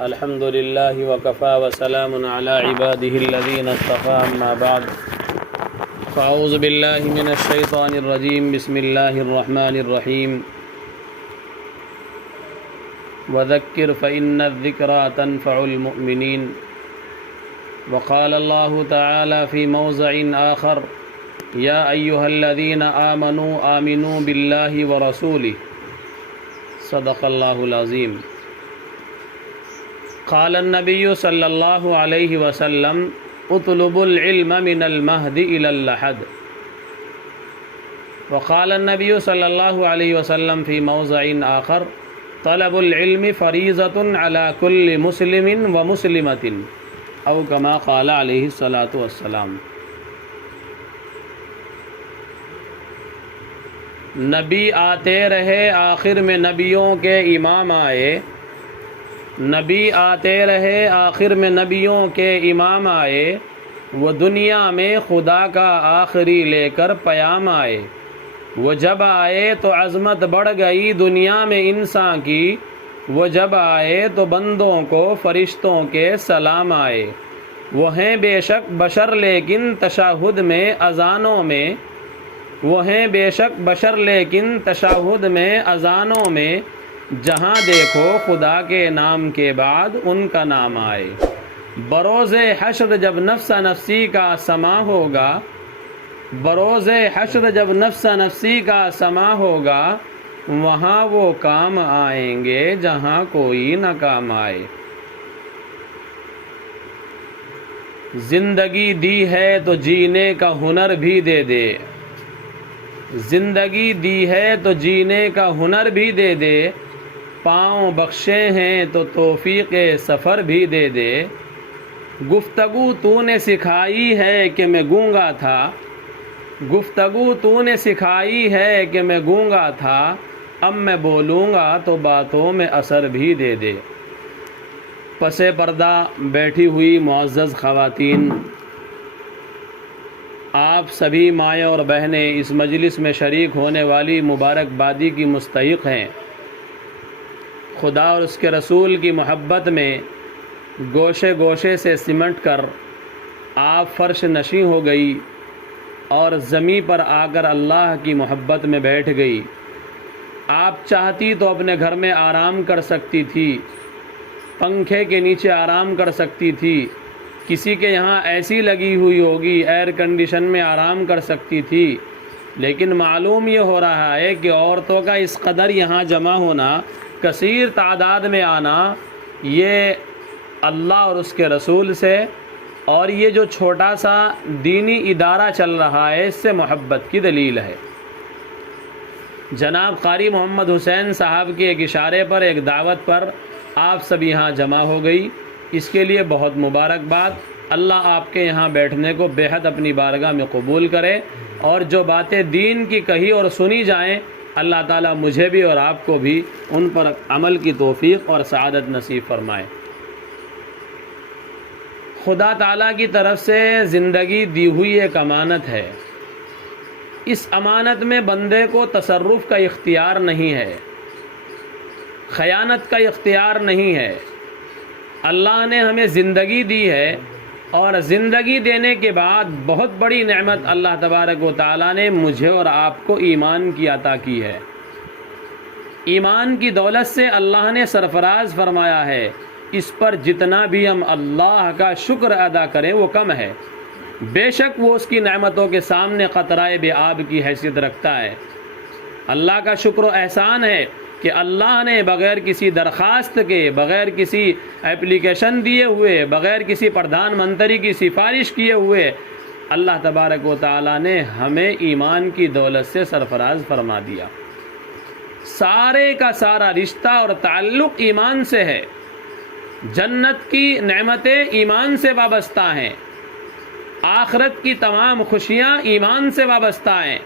الحمد لله وكفى وسلام على عباده الذين اصطفى أما بعد فأعوذ بالله من الشيطان الرجيم بسم الله الرحمن الرحيم وذكر فإن الذكرى تنفع المؤمنين وقال الله تعالى في موضع آخر يا أيها الذين آمنوا بالله ورسوله صدق الله العظيم قال النبي صلى الله عليه وسلم اطلبوا العلم من المهد إلى اللحد وقال النبي صلى الله عليه وسلم في موضع آخر طلب العلم فریضۃ علی کل مسلم ومسلمۃ او کما قال علیہ الصلاۃ والسلام۔ نبی آتے رہے آخر میں نبیوں کے امام آئے، نبی آتے رہے آخر میں نبیوں کے امام آئے، وہ دنیا میں خدا کا آخری لے کر پیام آئے، وہ جب آئے تو عظمت بڑھ گئی دنیا میں انسان کی، وہ جب آئے تو بندوں کو فرشتوں کے سلام آئے، وہ ہیں بے شک بشر لیکن تشہد میں اذانوں میں، وہ ہیں بے شک بشر لیکن تشہد میں اذانوں میں، جہاں دیکھو خدا کے نام کے بعد ان کا نام آئے، بروز حشر جب نفس نفسی کا سما ہوگا، بروز حشر جب نفس نفسی کا سما ہوگا، وہاں وہ کام آئیں گے جہاں کوئی نہ کام آئے۔ زندگی دی ہے تو جینے کا ہنر بھی دے دے، زندگی دی ہے تو جینے کا ہنر بھی دے دے، پاؤں بخشے ہیں تو توفیق سفر بھی دے دے، گفتگو تو نے سکھائی ہے کہ میں گونگا تھا، گفتگو تو نے سکھائی ہے کہ میں گونگا تھا، اب میں بولوں گا تو باتوں میں اثر بھی دے دے۔ پس پردہ بیٹھی ہوئی معزز خواتین، آپ سبھی مائیں اور بہنیں اس مجلس میں شریک ہونے والی مبارکبادی کی مستحق ہیں۔ خدا اور اس کے رسول کی محبت میں گوشے گوشے سے سمٹ کر آپ فرش نشیں ہو گئی اور زمیں پر آ کر اللہ کی محبت میں بیٹھ گئی۔ آپ چاہتی تو اپنے گھر میں آرام کر سکتی تھی، پنکھے کے نیچے آرام کر سکتی تھی، کسی کے یہاں ایسی لگی ہوئی ہوگی ایئر کنڈیشن میں آرام کر سکتی تھی، لیکن معلوم یہ ہو رہا ہے کہ عورتوں کا اس قدر یہاں جمع ہونا، کثیر تعداد میں آنا، یہ اللہ اور اس کے رسول سے اور یہ جو چھوٹا سا دینی ادارہ چل رہا ہے اس سے محبت کی دلیل ہے۔ جناب قاری محمد حسین صاحب کے ایک اشارے پر، ایک دعوت پر آپ سب یہاں جمع ہو گئی، اس کے لیے بہت مبارکباد۔ اللہ آپ کے یہاں بیٹھنے کو بے حد اپنی بارگاہ میں قبول کرے، اور جو باتیں دین کی کہی اور سنی جائیں، اللہ تعالیٰ مجھے بھی اور آپ کو بھی ان پر عمل کی توفیق اور سعادت نصیب فرمائے۔ خدا تعالیٰ کی طرف سے زندگی دی ہوئی ایک امانت ہے، اس امانت میں بندے کو تصرف کا اختیار نہیں ہے، خیانت کا اختیار نہیں ہے۔ اللہ نے ہمیں زندگی دی ہے، اور زندگی دینے کے بعد بہت بڑی نعمت اللہ تبارک و تعالیٰ نے مجھے اور آپ کو ایمان کی عطا کی ہے۔ ایمان کی دولت سے اللہ نے سرفراز فرمایا ہے، اس پر جتنا بھی ہم اللہ کا شکر ادا کریں وہ کم ہے، بے شک وہ اس کی نعمتوں کے سامنے قطرہ بے آب کی حیثیت رکھتا ہے۔ اللہ کا شکر و احسان ہے کہ اللہ نے بغیر کسی درخواست کے، بغیر کسی اپلیکیشن دیے ہوئے، بغیر کسی پردھان منتری کی سفارش کیے ہوئے، اللہ تبارک و تعالیٰ نے ہمیں ایمان کی دولت سے سرفراز فرما دیا۔ سارے کا سارا رشتہ اور تعلق ایمان سے ہے، جنت کی نعمتیں ایمان سے وابستہ ہیں، آخرت کی تمام خوشیاں ایمان سے وابستہ ہیں۔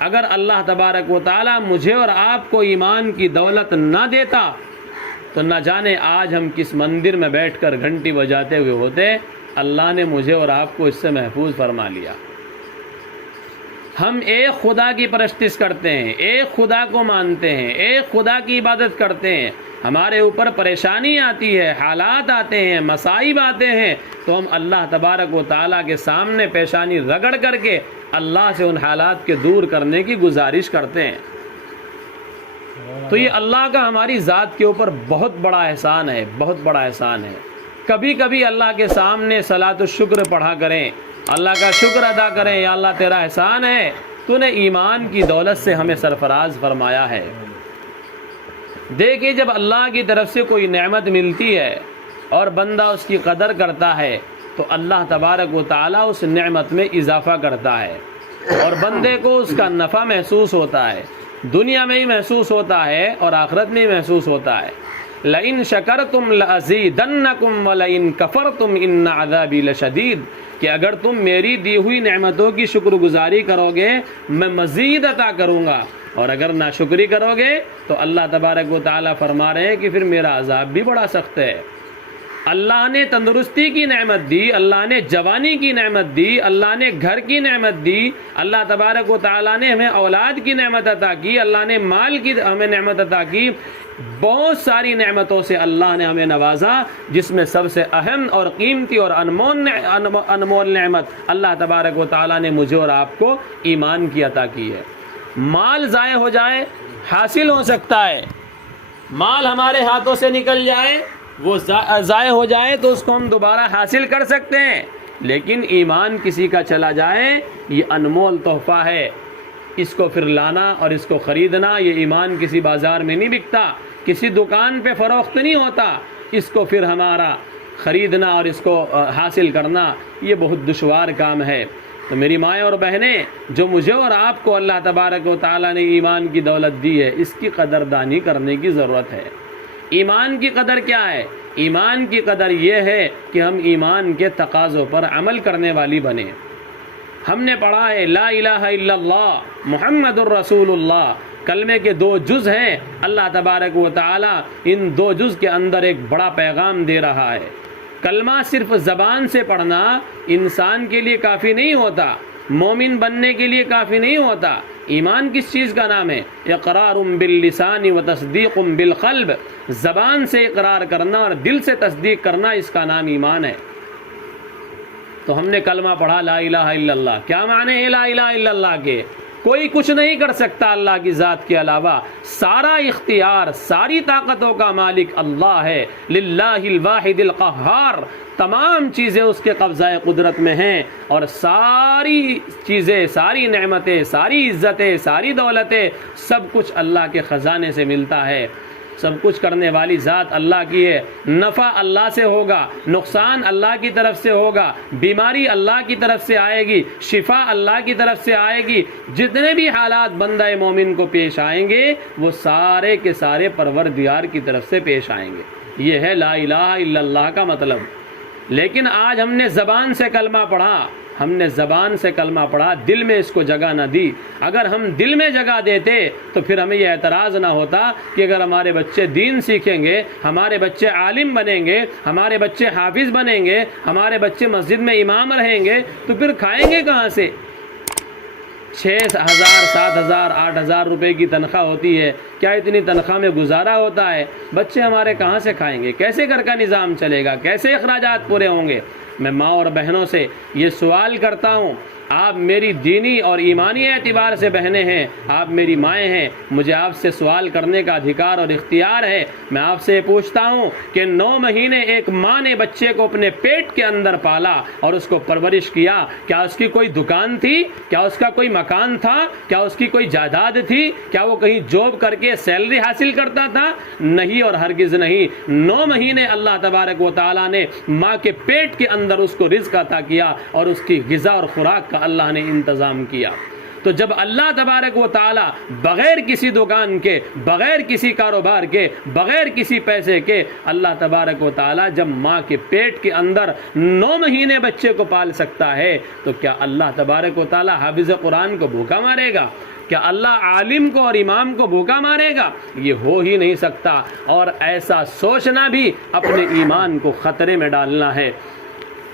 اگر اللہ تبارک و تعالیٰ مجھے اور آپ کو ایمان کی دولت نہ دیتا تو نہ جانے آج ہم کس مندر میں بیٹھ کر گھنٹی بجاتے ہوئے ہوتے۔ اللہ نے مجھے اور آپ کو اس سے محفوظ فرما لیا۔ ہم ایک خدا کی پرستش کرتے ہیں، ایک خدا کو مانتے ہیں، ایک خدا کی عبادت کرتے ہیں، ہمارے اوپر پریشانی آتی ہے، حالات آتے ہیں، مصائب آتے ہیں، تو ہم اللہ تبارک و تعالیٰ کے سامنے پیشانی رگڑ کر کے اللہ سے ان حالات کے دور کرنے کی گزارش کرتے ہیں۔ تو یہ اللہ کا ہماری ذات کے اوپر بہت بڑا احسان ہے، بہت بڑا احسان ہے۔ کبھی کبھی اللہ کے سامنے صلاۃ الشکر پڑھا کریں، اللہ کا شکر ادا کریں، یا اللہ تیرا احسان ہے، تو نے ایمان کی دولت سے ہمیں سرفراز فرمایا ہے۔ دیکھیے، جب اللہ کی طرف سے کوئی نعمت ملتی ہے اور بندہ اس کی قدر کرتا ہے تو اللہ تبارک و تعالیٰ اس نعمت میں اضافہ کرتا ہے اور بندے کو اس کا نفع محسوس ہوتا ہے، دنیا میں ہی محسوس ہوتا ہے اور آخرت میں ہی محسوس ہوتا ہے۔ لَإِن شَكَرْتُمْ لَأَزِيدَنَّكُمْ وَلَئِن كَفَرْتُمْ إِنَّ عَذَابِي لَشَدِيدٌ، کہ اگر تم میری دی ہوئی نعمتوں کی شکر گزاری کرو گے میں مزید عطا کروں گا، اور اگر ناشکری کرو گے تو اللہ تبارک و تعالیٰ فرما رہے ہیں کہ پھر میرا عذاب بھی بڑا سخت ہے۔ اللہ نے تندرستی کی نعمت دی، اللہ نے جوانی کی نعمت دی، اللہ نے گھر کی نعمت دی، اللہ تبارک و تعالیٰ نے ہمیں اولاد کی نعمت عطا کی، اللہ نے مال کی ہمیں نعمت عطا کی، بہت ساری نعمتوں سے اللہ نے ہمیں نوازا، جس میں سب سے اہم اور قیمتی اور انمول نعمت اللہ تبارک و تعالیٰ نے مجھے اور آپ کو ایمان کی عطا کی ہے۔ مال ضائع ہو جائے حاصل ہو سکتا ہے، مال ہمارے ہاتھوں سے نکل جائے، وہ ضائع ہو جائے تو اس کو ہم دوبارہ حاصل کر سکتے ہیں، لیکن ایمان کسی کا چلا جائے یہ انمول تحفہ ہے، اس کو پھر لانا اور اس کو خریدنا، یہ ایمان کسی بازار میں نہیں بکتا، کسی دکان پہ فروخت نہیں ہوتا، اس کو پھر ہمارا خریدنا اور اس کو حاصل کرنا یہ بہت دشوار کام ہے۔ تو میری مائیں اور بہنیں، جو مجھے اور آپ کو اللہ تبارک و تعالیٰ نے ایمان کی دولت دی ہے، اس کی قدردانی کرنے کی ضرورت ہے۔ ایمان کی قدر کیا ہے؟ ایمان کی قدر یہ ہے کہ ہم ایمان کے تقاضوں پر عمل کرنے والی بنیں۔ ہم نے پڑھا ہے لا الہ الا اللہ محمد الرسول اللہ، کلمے کے 2 جز ہیں، اللہ تبارک و تعالی ان 2 جز کے اندر ایک بڑا پیغام دے رہا ہے۔ کلمہ صرف زبان سے پڑھنا انسان کے لیے کافی نہیں ہوتا، مومن بننے کے لیے کافی نہیں ہوتا۔ ایمان کس چیز کا نام ہے؟ اقرار باللسان و تصدیق بالقلب، زبان سے اقرار کرنا اور دل سے تصدیق کرنا، اس کا نام ایمان ہے۔ تو ہم نے کلمہ پڑھا لا الہ الا اللہ، کیا معنی ہے لا الہ الا اللہ کے؟ کوئی کچھ نہیں کر سکتا اللہ کی ذات کے علاوہ، سارا اختیار، ساری طاقتوں کا مالک اللہ ہے، للہ الواحد القہار، تمام چیزیں اس کے قبضہ قدرت میں ہیں، اور ساری چیزیں، ساری نعمتیں، ساری عزتیں، ساری دولتیں، سب کچھ اللہ کے خزانے سے ملتا ہے۔ سب کچھ کرنے والی ذات اللہ کی ہے، نفع اللہ سے ہوگا، نقصان اللہ کی طرف سے ہوگا، بیماری اللہ کی طرف سے آئے گی، شفا اللہ کی طرف سے آئے گی، جتنے بھی حالات بندہ مومن کو پیش آئیں گے وہ سارے کے سارے پروردگار کی طرف سے پیش آئیں گے۔ یہ ہے لا الہ الا اللہ کا مطلب۔ لیکن آج ہم نے زبان سے کلمہ پڑھا، ہم نے زبان سے کلمہ پڑھا، دل میں اس کو جگہ نہ دی۔ اگر ہم دل میں جگہ دیتے تو پھر ہمیں یہ اعتراض نہ ہوتا کہ اگر ہمارے بچے دین سیکھیں گے، ہمارے بچے عالم بنیں گے، ہمارے بچے حافظ بنیں گے، ہمارے بچے مسجد میں امام رہیں گے، تو پھر کھائیں گے کہاں سے؟ 6,000 7,000 8,000 روپے کی تنخواہ ہوتی ہے، کیا اتنی تنخواہ میں گزارا ہوتا ہے؟ بچے ہمارے کہاں سے کھائیں گے؟ کیسے گھر کا نظام چلے گا؟ کیسے اخراجات پورے ہوں گے؟ میں ماں اور بہنوں سے یہ سوال کرتا ہوں، آپ میری دینی اور ایمانی اعتبار سے بہنیں ہیں، آپ میری مائیں ہیں، مجھے آپ سے سوال کرنے کا ادھیکار اور اختیار ہے۔ میں آپ سے پوچھتا ہوں کہ 9 مہینے ایک ماں نے بچے کو اپنے پیٹ کے اندر پالا اور اس کو پرورش کیا، کیا اس کی کوئی دکان تھی؟ کیا اس کا کوئی مکان تھا؟ کیا اس کی کوئی جائیداد تھی؟ کیا وہ کہیں جاب کر کے سیلری حاصل کرتا تھا؟ نہیں اور ہرگز نہیں۔ 9 مہینے اللہ تبارک و تعالیٰ نے ماں کے پیٹ کے اندر اس کو رزق عطا کیا اور اس کی غذا اور خوراک کا اللہ نے انتظام کیا۔ تو جب اللہ تبارک و تعالی بغیر کسی دکان کے، بغیر کسی کاروبار کے، بغیر کسی پیسے کے، اللہ تبارک و تعالی جب ماں کے پیٹ کے اندر 9 مہینے بچے کو پال سکتا ہے تو کیا اللہ تبارک و تعالی حافظ قرآن کو بھوکا مارے گا؟ کیا اللہ عالم کو اور امام کو بھوکا مارے گا؟ یہ ہو ہی نہیں سکتا، اور ایسا سوچنا بھی اپنے ایمان کو خطرے میں ڈالنا ہے۔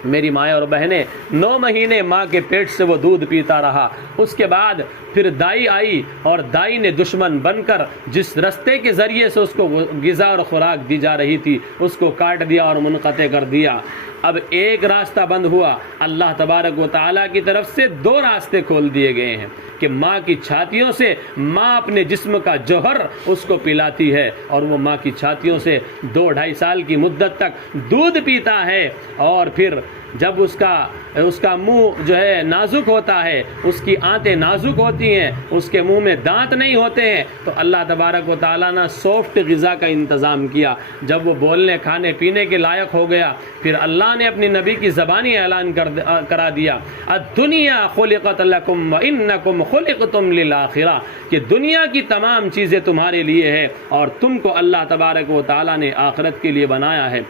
میری ماں اور بہنیں 9 مہینے ماں کے پیٹ سے وہ دودھ پیتا رہا. اس کے بعد پھر دائی آئی اور دائی نے دشمن بن کر جس رستے کے ذریعے سے اس کو غذا اور خوراک دی جا رہی تھی اس کو کاٹ دیا اور منقطع کر دیا. اب ایک راستہ بند ہوا. اللہ تبارک و تعالیٰ کی طرف سے 2 راستے کھول دیے گئے ہیں کہ ماں کی چھاتیوں سے ماں اپنے جسم کا جوہر اس کو پلاتی ہے اور وہ ماں کی چھاتیوں سے 2-2.5 سال کی مدت تک دودھ پیتا ہے. اور پھر جب اس کا منہ جو ہے نازک ہوتا ہے, اس کی آنتیں نازک ہوتی ہیں, اس کے منہ میں دانت نہیں ہوتے ہیں, تو اللہ تبارک و تعالیٰ نے سافٹ غذا کا انتظام کیا. جب وہ بولنے کھانے پینے کے لائق ہو گیا پھر اللہ نے اپنی نبی کی زبانی اعلان کرا دیا, الدنیا خلقت لکم وانکم خلقتم للآخرہ, کہ دنیا کی تمام چیزیں تمہارے لیے ہے اور تم کو اللہ تبارک و تعالیٰ نے آخرت کے لیے بنایا ہے.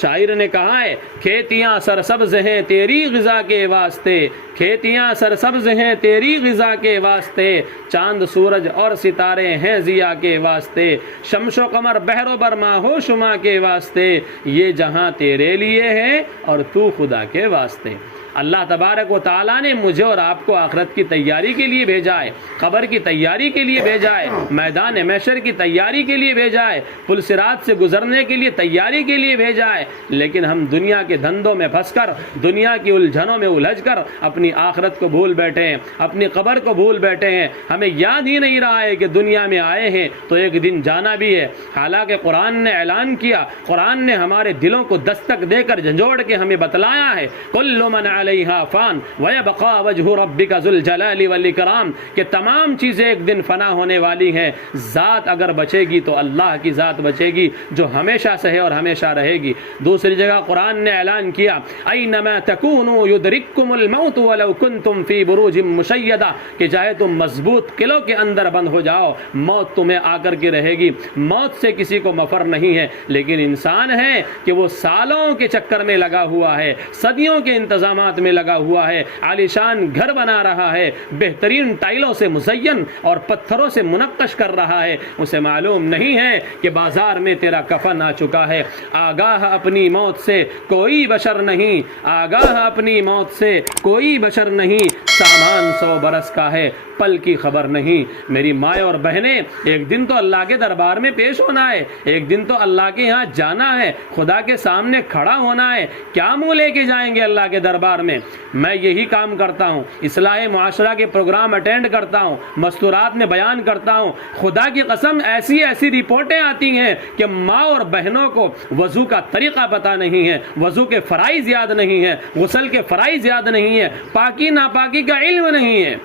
شاعر نے کہا ہے, کھیتیاں سرسبز ہیں تیری غذا کے واسطے, کھیتیاں سرسبز ہیں تیری غذا کے واسطے, چاند سورج اور ستارے ہیں ضیاء کے واسطے, شمس و قمر بحر و بر ماہ و شما کے واسطے, یہ جہاں تیرے لیے ہے اور تو خدا کے واسطے. اللہ تبارک و تعالیٰ نے مجھے اور آپ کو آخرت کی تیاری کے لیے بھیجا ہے, قبر کی تیاری کے لیے بھیجا ہے, میدان محشر کی تیاری کے لیے بھیجا ہے, پل صراط سے گزرنے کے لیے تیاری کے لیے بھیجا ہے. لیکن ہم دنیا کے دھندوں میں پھنس کر, دنیا کی الجھنوں میں الجھ کر اپنی آخرت کو بھول بیٹھے ہیں, اپنی قبر کو بھول بیٹھے ہیں. ہمیں یاد ہی نہیں رہا ہے کہ دنیا میں آئے ہیں تو ایک دن جانا بھی ہے. حالانکہ قرآن نے اعلان کیا, قرآن نے ہمارے دلوں کو دستک دے کر جھنجھوڑ کے ہمیں بتلایا ہے, کل من علیہا فان ویبقى وجہ ربک ذو الجلال والاکرام, کہ تمام چیزیں ایک دن فنا ہونے والی ہیں. ذات اگر بچے گی تو اللہ کی ذات بچے گی جو ہمیشہ سے ہے اور ہمیشہ رہے گی. دوسری جگہ قرآن نے اعلان کیا, اینما تکونوا یدرککم الموت ولو کنتم فی بروج مشیدہ, کہ چاہے تم مضبوط قلعوں کے اندر بند ہو جاؤ موت تمہیں آ کر کے رہے گی. موت سے کسی کو مفر نہیں ہے, لیکن انسان ہے کہ وہ سالوں کے چکر میں لگا ہوا ہے, صدیوں کے انتظامات میں لگا ہوا ہے, عالیشان گھر بنا رہا ہے, بہترین ٹائلوں سے مزین اور پتھروں سے منقش کر رہا ہے. اسے معلوم نہیں ہے کہ بازار میں تیرا کفن آ چکا ہے. آگاہ اپنی موت سے کوئی بشر نہیں, آگاہ اپنی موت سے کوئی بشر نہیں, سامان 100 برس کا ہے پل کی خبر نہیں. میری ماں اور بہنیں, ایک دن تو اللہ کے دربار میں پیش ہونا ہے, ایک دن تو اللہ کے یہاں جانا ہے, خدا کے سامنے کھڑا ہونا ہے. کیا منہ لے کے جائیں گے اللہ کے دربار میں؟ میں یہی کام کرتا ہوں, اصلاح معاشرہ کے پروگرام اٹینڈ کرتا ہوں, مستورات میں بیان کرتا ہوں. خدا کی قسم ایسی ایسی رپورٹیں آتی ہیں کہ ماں اور بہنوں کو وضو کا طریقہ پتہ نہیں ہے, وضو کے فرائض یاد نہیں ہے, غسل کے فرائض یاد نہیں ہے, پاکی ناپاکی کا علم نہیں ہے.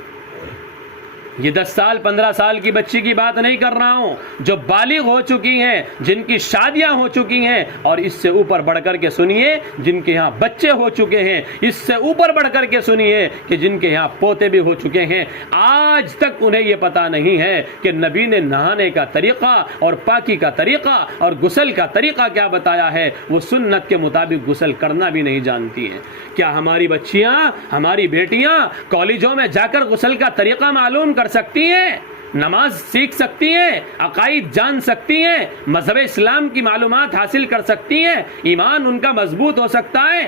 یہ 10 سال 15 سال کی بچی کی بات نہیں کر رہا ہوں, جو بالغ ہو چکی ہیں, جن کی شادیاں ہو چکی ہیں, اور اس سے اوپر بڑھ کر کے سنیے جن کے یہاں بچے ہو چکے ہیں, اس سے اوپر بڑھ کر کے سنیے کہ جن کے یہاں پوتے بھی ہو چکے ہیں. آج تک انہیں یہ پتا نہیں ہے کہ نبی نے نہانے کا طریقہ اور پاکی کا طریقہ اور غسل کا طریقہ کیا بتایا ہے. وہ سنت کے مطابق غسل کرنا بھی نہیں جانتی ہیں. کیا ہماری بچیاں, ہماری بیٹیاں کالجوں میں جا کر غسل کا طریقہ معلوم کر سکتی ہیں, نماز سیکھ سکتی ہیں, عقائد جان سکتی ہیں, مذہب اسلام کی معلومات حاصل کر سکتی ہیں, ایمان ان کا مضبوط ہو سکتا ہے؟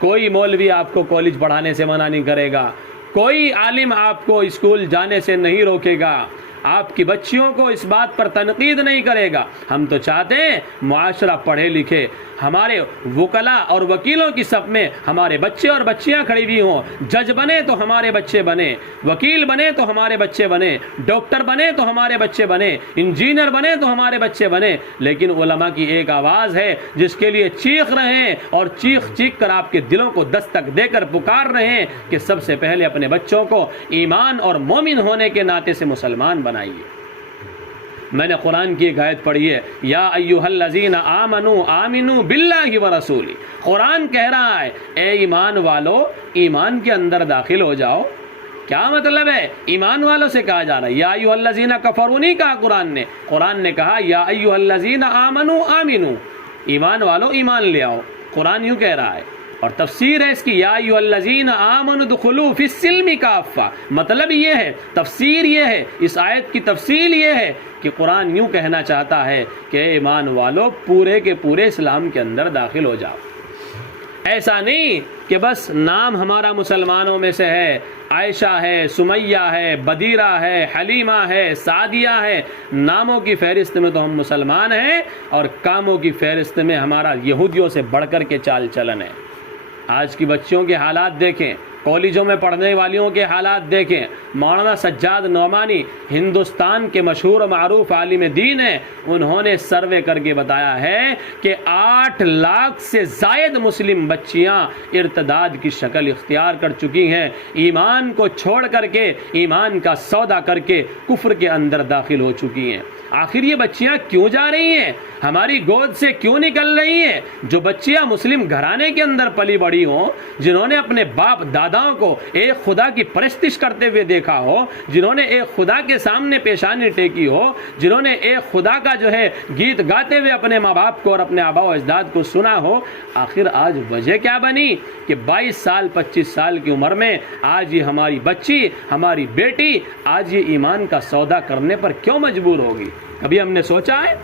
کوئی مولوی آپ کو کالج پڑھانے سے منع نہیں کرے گا, کوئی عالم آپ کو اسکول جانے سے نہیں روکے گا, آپ کی بچیوں کو اس بات پر تنقید نہیں کرے گا. ہم تو چاہتے ہیں معاشرہ پڑھے لکھے, ہمارے وکلاء اور وکیلوں کی صف میں ہمارے بچے اور بچیاں کھڑی ہوئی ہوں. جج بنے تو ہمارے بچے بنے, وکیل بنے تو ہمارے بچے بنے, ڈاکٹر بنے تو ہمارے بچے بنے, انجینئر بنے تو ہمارے بچے بنے. لیکن علماء کی ایک آواز ہے جس کے لیے چیخ رہے ہیں اور چیخ چیخ کر آپ کے دلوں کو دستک دے کر پکار رہے ہیں کہ سب سے پہلے اپنے بچوں کو ایمان اور مومن ہونے کے ناطے سے مسلمان بنائیے. میں نے قرآن کی ایک آیت پڑھی ہے, یا ایھا الذین آمنوا آمنوا باللہ ورسولہ. قرآن کہہ رہا ہے اے ایمان والو, ایمان کے اندر داخل ہو جاؤ. کیا مطلب ہے؟ ایمان والوں سے کہا جا رہا ہے. یا ایھا الذین کفروا نہیں کہا قرآن نے کہا یا ایھا الذین آمنوا آمنوا, ایمان والو ایمان لے آؤ. قرآن یوں کہہ رہا ہے. اور تفسیر ہے اس کی, یا ایھا الذین آمنوا ادخلوا فی السلم کافہ. مطلب یہ ہے, تفسیر یہ ہے, اس آیت کی تفصیل یہ ہے کہ قرآن یوں کہنا چاہتا ہے کہ ایمان والو پورے کے پورے اسلام کے اندر داخل ہو جاؤ. ایسا نہیں کہ کہ بس نام ہمارا مسلمانوں میں سے ہے، عائشہ ہے، سمیہ ہے، بدیرہ ہے، حلیمہ ہے، سعدیہ ہے، ناموں کی فہرست میں تو ہم مسلمان ہیں اور کاموں کی فہرست میں ہمارا یہودیوں سے بڑھ کر کے چال چلن ہے۔ آج کی بچیوں کے حالات دیکھیں، کالجوں میں پڑھنے والیوں کے حالات دیکھیں۔ مولانا سجاد نعمانی ہندوستان کے مشہور و معروف عالم دین ہیں، انہوں نے سروے کر کے بتایا ہے کہ 8 لاکھ سے زائد مسلم بچیاں ارتداد کی شکل اختیار کر چکی ہیں، ایمان کو چھوڑ کر کے، ایمان کا سودا کر کے کفر کے اندر داخل ہو چکی ہیں۔ آخر یہ بچیاں کیوں جا رہی ہیں؟ ہماری گود سے کیوں نکل رہی ہیں؟ جو بچیاں مسلم گھرانے کے اندر پلی بڑی ہوں، جنہوں نے اپنے باپ داداؤں کو ایک خدا کی پرستش کرتے ہوئے دیکھا ہو، جنہوں نے ایک خدا کے سامنے پیشانی ٹیکی ہو، جنہوں نے ایک خدا کا جو ہے گیت گاتے ہوئے اپنے ماں باپ کو اور اپنے آبا و اجداد کو سنا ہو، آخر آج وجہ کیا بنی کہ 22 سال 25 سال کی عمر میں آج یہ ہماری بچی، ہماری بیٹی آج یہ ایمان کا سودا کرنے پر کیوں مجبور ہوگی؟ کبھی ہم نے سوچا ہے؟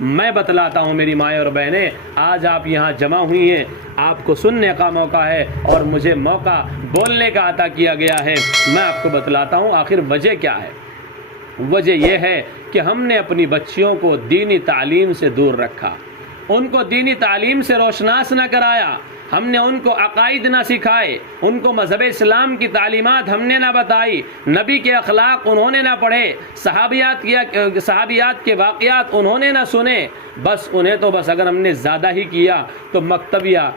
میں بتلاتا ہوں میری مائیں اور بہنیں، آج آپ یہاں جمع ہوئی ہیں، آپ کو سننے کا موقع ہے اور مجھے موقع بولنے کا عطا کیا گیا ہے۔ میں آپ کو بتلاتا ہوں آخر وجہ کیا ہے۔ وجہ یہ ہے کہ ہم نے اپنی بچیوں کو دینی تعلیم سے دور رکھا، ان کو دینی تعلیم سے روشناس نہ کرایا، ہم نے ان کو عقائد نہ سکھائے، ان کو مذہب اسلام کی تعلیمات ہم نے نہ بتائی، نبی کے اخلاق انہوں نے نہ پڑھے، صحابیات کے واقعات انہوں نے نہ سنے، بس انہیں تو بس اگر ہم نے زیادہ ہی کیا تو مکتب یا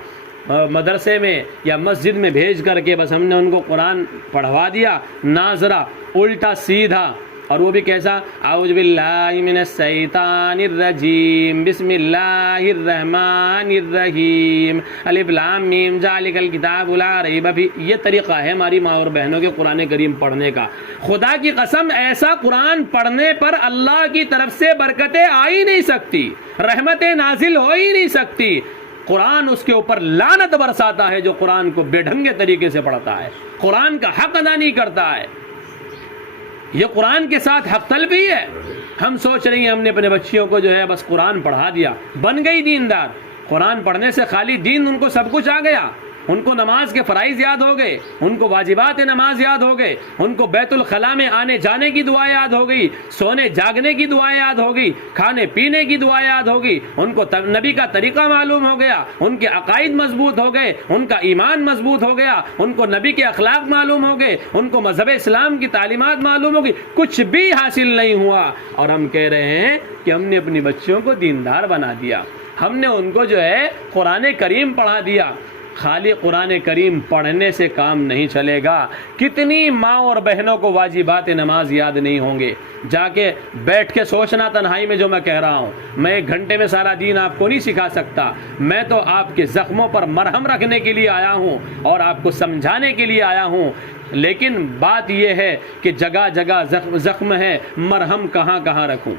مدرسے میں یا مسجد میں بھیج کر کے بس ہم نے ان کو قرآن پڑھوا دیا، ناظرہ الٹا سیدھا، اور وہ بھی کیسا؟ اعوذ باللہ من الشیطان الرجیم بسم اللہ الرحمن الرحیم الف لام میم ذالک الکتاب لا ریب فیہ۔ یہ طریقہ ہے ہماری ماں اور بہنوں کے قرآن کریم پڑھنے کا۔ خدا کی قسم ایسا قرآن پڑھنے پر اللہ کی طرف سے برکتیں آ ہی نہیں سکتی، رحمتیں نازل ہو ہی نہیں سکتی۔ قرآن اس کے اوپر لعنت برساتا ہے جو قرآن کو بے ڈھنگے طریقے سے پڑھتا ہے، قرآن کا حق ادا نہیں کرتا ہے۔ یہ قرآن کے ساتھ حق طلبی ہے۔ ہم سوچ رہی ہیں ہم نے اپنے بچیوں کو جو ہے بس قرآن پڑھا دیا، بن گئی دیندار۔ قرآن پڑھنے سے خالی دین ان کو سب کچھ آ گیا، ان کو نماز کے فرائض یاد ہو گئے، ان کو واجبات نماز یاد ہو گئے، ان کو بیت الخلاء میں آنے جانے کی دعا یاد ہو گئی، سونے جاگنے کی دعا یاد ہو گئی، کھانے پینے کی دعا یاد ہو گئی، ان کو نبی کا طریقہ معلوم ہو گیا، ان کے عقائد مضبوط ہو گئے، ان کا ایمان مضبوط ہو گیا، ان کو نبی کے اخلاق معلوم ہو گئے، ان کو مذہب اسلام کی تعلیمات معلوم ہو گئی، کچھ بھی حاصل نہیں ہوا اور ہم کہہ رہے ہیں کہ ہم نے اپنی بچیوں کو دیندار بنا دیا، ہم نے ان کو جو ہے قرآن کریم پڑھا دیا۔ خالی قرآن کریم پڑھنے سے کام نہیں چلے گا۔ کتنی ماں اور بہنوں کو واجبات نماز یاد نہیں ہوں گے؟ جا کے بیٹھ کے سوچنا تنہائی میں جو میں کہہ رہا ہوں، میں 1 گھنٹے میں سارا دین آپ کو نہیں سکھا سکتا، میں تو آپ کے زخموں پر مرہم رکھنے کے لیے آیا ہوں اور آپ کو سمجھانے کے لیے آیا ہوں۔ لیکن بات یہ ہے کہ جگہ جگہ زخم ہے، مرہم کہاں کہاں رکھوں،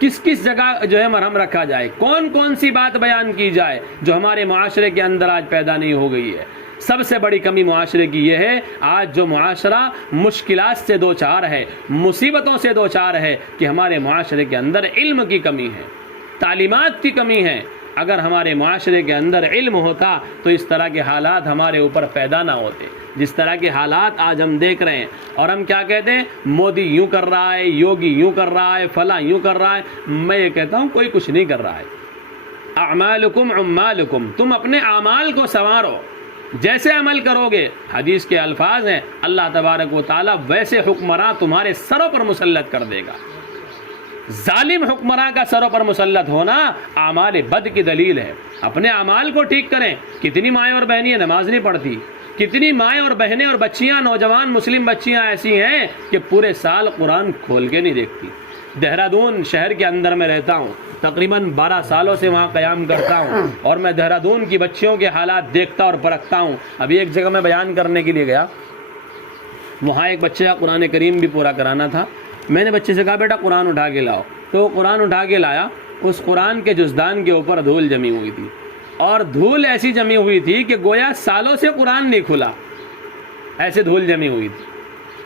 کس کس جگہ جو ہے مرہم رکھا جائے، کون کون سی بات بیان کی جائے جو ہمارے معاشرے کے اندر آج پیدا نہیں ہو گئی ہے۔ سب سے بڑی کمی معاشرے کی یہ ہے آج جو معاشرہ مشکلات سے دوچار ہے، مصیبتوں سے دوچار ہے کہ ہمارے معاشرے کے اندر علم کی کمی ہے، تعلیمات کی کمی ہے۔ اگر ہمارے معاشرے کے اندر علم ہوتا تو اس طرح کے حالات ہمارے اوپر پیدا نہ ہوتے، جس طرح کے حالات آج ہم دیکھ رہے ہیں۔ اور ہم کیا کہتے ہیں؟ مودی یوں کر رہا ہے، یوگی یوں کر رہا ہے، فلاں یوں کر رہا ہے۔ میں یہ کہتا ہوں کوئی کچھ نہیں کر رہا ہے۔ اعمالکم عمالکم، تم اپنے اعمال کو سنوارو، جیسے عمل کرو گے، حدیث کے الفاظ ہیں، اللہ تبارک و تعالی ویسے حکمراں تمہارے سروں پر مسلط کر دے گا۔ ظالم حکمراں کا سروں پر مسلط ہونا اعمال بد کی دلیل ہے۔ اپنے اعمال کو ٹھیک کریں۔ کتنی مائیں اور بہنیں نماز نہیں پڑھتی، کتنی مائیں اور بہنیں اور بچیاں، نوجوان مسلم بچیاں ایسی ہیں کہ پورے سال قرآن کھول کے نہیں دیکھتی۔ دہرادون شہر کے اندر میں رہتا ہوں، تقریباً 12 سالوں سے وہاں قیام کرتا ہوں اور میں دہرادون کی بچیوں کے حالات دیکھتا اور پرکھتا ہوں۔ ابھی ایک جگہ میں بیان کرنے کے لیے گیا، وہاں ایک بچے کا قرآن کریم بھی پورا کرانا تھا۔ میں نے بچے سے کہا بیٹا قرآن اٹھا کے لاؤ، تو وہ قرآن اٹھا کے لایا۔ اس قرآن کے جزدان کے اوپر دھول جمی ہوئی تھی، اور دھول ایسی جمی ہوئی تھی کہ گویا سالوں سے قرآن نہیں کھلا، ایسے دھول جمی ہوئی تھی۔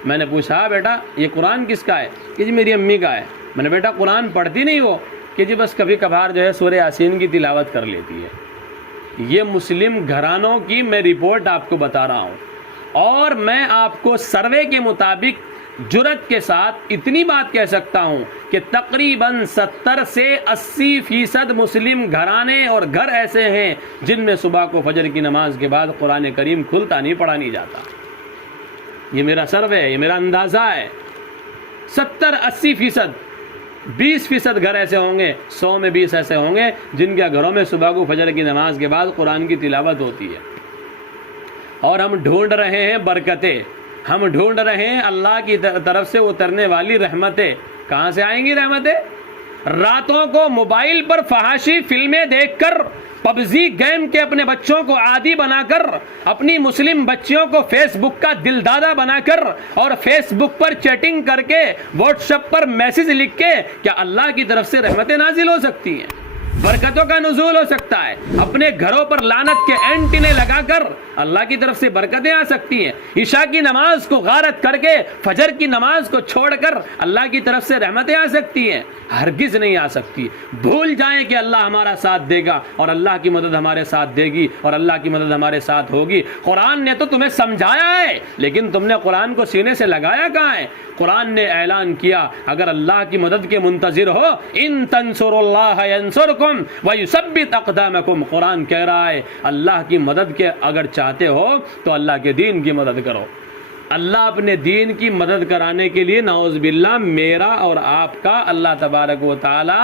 میں نے پوچھا بیٹا یہ قرآن کس کا ہے؟ کہ جی میری امی کا ہے۔ میں نے بیٹا قرآن پڑھتی نہیں وہ؟ کہ جی بس کبھی کبھار جو ہے سورہ یاسین کی تلاوت کر لیتی ہے۔ یہ مسلم گھرانوں کی میں رپورٹ آپ کو بتا رہا ہوں، اور میں آپ کو سروے کے مطابق جرات کے ساتھ اتنی بات کہہ سکتا ہوں کہ تقریباً 70 سے 80% مسلم گھرانے اور گھر ایسے ہیں جن میں صبح کو فجر کی نماز کے بعد قرآن کریم کھلتا نہیں، پڑھا نہیں جاتا۔ یہ میرا سروے ہے، یہ میرا اندازہ ہے۔ 70-80%، 20% گھر ایسے ہوں گے، 100 میں 20 ایسے ہوں گے جن کے گھروں میں صبح کو فجر کی نماز کے بعد قرآن کی تلاوت ہوتی ہے۔ اور ہم ڈھونڈ رہے ہیں برکتیں، ہم ڈھونڈ رہے ہیں اللہ کی طرف سے اترنے والی رحمتیں۔ کہاں سے آئیں گی رحمتیں؟ راتوں کو موبائل پر فحاشی فلمیں دیکھ کر، پبجی گیم کے اپنے بچوں کو عادی بنا کر، اپنی مسلم بچیوں کو فیس بک کا دل دادا بنا کر، اور فیس بک پر چیٹنگ کر کے، واٹس ایپ پر میسج لکھ کے، کیا اللہ کی طرف سے رحمتیں نازل ہو سکتی ہیں؟ برکتوں کا نزول ہو سکتا ہے؟ اپنے گھروں پر لعنت کے اینٹینے لگا کر اللہ کی طرف سے برکتیں آ سکتی ہیں؟ عشاء کی نماز کو غارت کر کے فجر کی نماز کو چھوڑ کر اللہ کی طرف سے رحمتیں آ سکتی ہیں؟ ہرگز نہیں آ سکتی۔ بھول جائیں کہ اللہ ہمارا ساتھ دے گا، اور اللہ کی مدد ہمارے ساتھ دے گی، اور اللہ کی مدد ہمارے ساتھ ہوگی۔ قرآن نے تو تمہیں سمجھایا ہے، لیکن تم نے قرآن کو سینے سے لگایا کہاں ہے؟ قرآن نے اعلان کیا، اگر اللہ کی مدد کے منتظر ہو، ان تنصروا اللہ ینصرکم ویثبت اقدامکم۔ قرآن کہہ رہا ہے اللہ کی مدد کے اگر چاہتے ہو تو اللہ کے دین کی مدد کرو۔ اللہ اپنے دین کی مدد کرانے کے لیے نعوذ باللہ میرا اور آپ کا اللہ تبارک و تعالی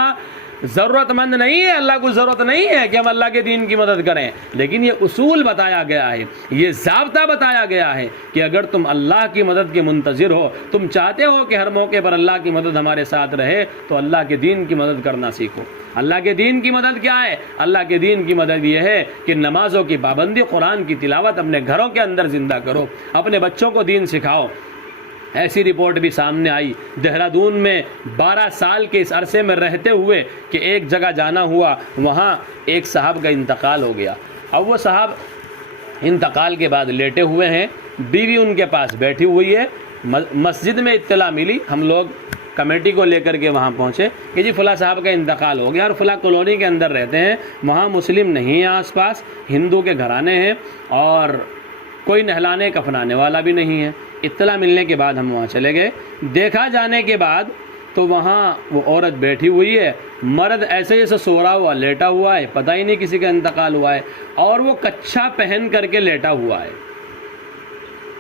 ضرورت مند نہیں ہے، اللہ کو ضرورت نہیں ہے کہ ہم اللہ کے دین کی مدد کریں، لیکن یہ اصول بتایا گیا ہے، یہ ضابطہ بتایا گیا ہے کہ اگر تم اللہ کی مدد کے منتظر ہو، تم چاہتے ہو کہ ہر موقع پر اللہ کی مدد ہمارے ساتھ رہے، تو اللہ کے دین کی مدد کرنا سیکھو۔ اللہ کے دین کی مدد کیا ہے؟ اللہ کے دین کی مدد یہ ہے کہ نمازوں کی پابندی، قرآن کی تلاوت اپنے گھروں کے اندر زندہ کرو، اپنے بچوں کو دین سکھاؤ۔ ایسی رپورٹ بھی سامنے آئی دہرادون میں 12 سال کے اس عرصے میں رہتے ہوئے کہ ایک جگہ جانا ہوا، وہاں ایک صاحب کا انتقال ہو گیا۔ اب وہ صاحب انتقال کے بعد لیٹے ہوئے ہیں، بیوی ان کے پاس بیٹھی ہوئی ہے۔ مسجد میں اطلاع ملی، ہم لوگ کمیٹی کو لے کر کے وہاں پہنچے کہ جی فلاں صاحب کا انتقال ہو گیا، اور فلاں کالونی کے اندر رہتے ہیں، وہاں مسلم نہیں ہیں، آس پاس ہندو کے گھرانے ہیں، اور کوئی نہلانے کفنانے والا بھی نہیں ہے۔ اطلاع ملنے کے بعد ہم وہاں چلے گئے، دیکھا جانے کے بعد تو وہاں وہ عورت بیٹھی ہوئی ہے، مرد ایسے جیسے سو رہا ہوا لیٹا ہوا ہے، پتہ ہی نہیں کسی کا انتقال ہوا ہے، اور وہ کچھا پہن کر کے لیٹا ہوا ہے،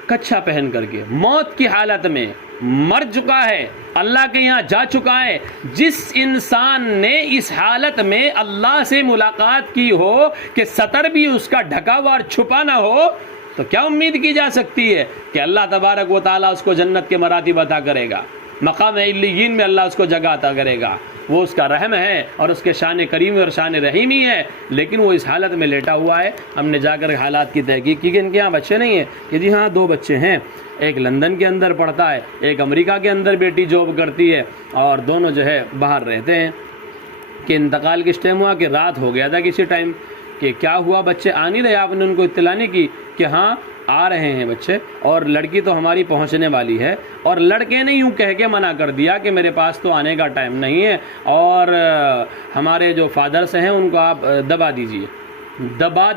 کچھا پہن کر کے، موت کی حالت میں مر چکا ہے، اللہ کے یہاں جا چکا ہے۔ جس انسان نے اس حالت میں اللہ سے ملاقات کی ہو کہ ستر بھی اس کا ڈھکا ہوا اور چھپا نہ ہو، تو کیا امید کی جا سکتی ہے کہ اللہ تبارک و تعالیٰ اس کو جنت کے مراتب عطا کرے گا، مقام علیین میں اللہ اس کو جگہ عطا کرے گا؟ وہ اس کا رحم ہے اور اس کے شان کریم اور شان رحیمی ہے، لیکن وہ اس حالت میں لیٹا ہوا ہے۔ ہم نے جا کر حالات کی تحقیق کی کہ ان کے یہاں بچے نہیں ہیں، کہ جی ہاں 2 بچے ہیں، ایک لندن کے اندر پڑھتا ہے، ایک امریکہ کے اندر بیٹی جاب کرتی ہے، اور دونوں جو ہے باہر رہتے ہیں۔ کہ انتقال کس ٹائم ہوا؟ کہ رات ہو گیا تھا کسی ٹائم، کہ کیا ہوا بچے آ نہیں رہے، آپ نے ان کو اطلاع نہیں کی کہ ہاں آ رہے ہیں بچے، اور لڑکی تو ہماری پہنچنے والی ہے، اور لڑکے نے یوں کہہ کے منع کر دیا کہ میرے پاس تو آنے کا ٹائم نہیں ہے، اور ہمارے جو فادرس ہیں ان کو آپ دبا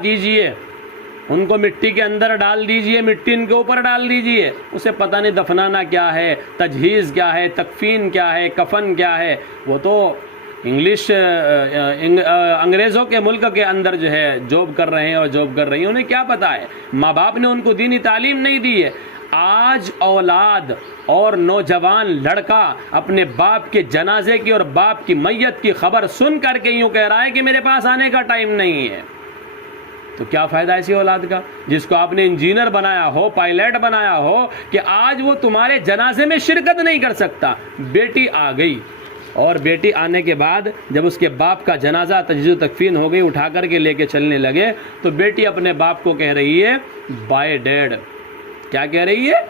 دیجئے، ان کو مٹی کے اندر ڈال دیجئے، مٹی ان کے اوپر ڈال دیجئے، اسے پتہ نہیں دفنانا کیا ہے، تجہیز کیا ہے، تکفین کیا ہے، کفن کیا ہے۔ وہ تو انگریزوں کے ملک کے اندر جو ہے جاب کر رہے ہیں اور جاب کر رہی ہیں، انہیں کیا پتہ ہے، ماں باپ نے ان کو دینی تعلیم نہیں دی ہے۔ آج اولاد اور نوجوان لڑکا اپنے باپ کے جنازے کی اور باپ کی میت کی خبر سن کر کے یوں کہہ رہا ہے کہ میرے پاس آنے کا ٹائم نہیں ہے، تو کیا فائدہ ایسی اولاد کا جس کو آپ نے انجینئر بنایا ہو، پائلٹ بنایا ہو، کہ آج وہ تمہارے جنازے میں شرکت نہیں کر سکتا۔ بیٹی آ گئی، اور بیٹی آنے کے بعد جب اس کے باپ کا جنازہ تجہیز و تکفین ہو گئی، اٹھا کر کے لے کے چلنے لگے، تو بیٹی اپنے باپ کو کہہ رہی ہے بائے ڈیڈ۔ کیا کہہ رہی ہے؟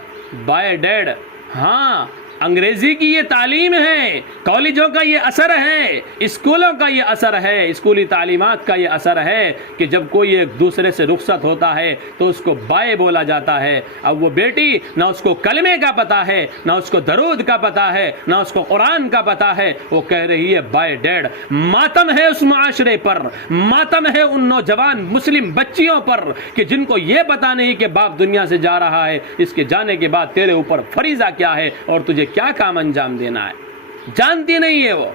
Bye dad. ہاں، انگریزی کی یہ تعلیم ہے، کالجوں کا یہ اثر ہے، اسکولوں کا یہ اثر ہے، اسکولی تعلیمات کا یہ اثر ہے کہ جب کوئی ایک دوسرے سے رخصت ہوتا ہے تو اس کو بائے بولا جاتا ہے۔ اب وہ بیٹی نہ اس کو کلمے کا پتہ ہے، نہ اس کو درود کا پتہ ہے، نہ اس کو قرآن کا پتہ ہے، وہ کہہ رہی ہے بائے ڈیڈ۔ ماتم ہے اس معاشرے پر، ماتم ہے ان نوجوان مسلم بچیوں پر کہ جن کو یہ پتہ نہیں کہ باپ دنیا سے جا رہا ہے، اس کے جانے کے بعد تیرے اوپر فریضہ کیا ہے اور تجھے کیا کام انجام دینا ہے، جانتی نہیں ہے۔ وہ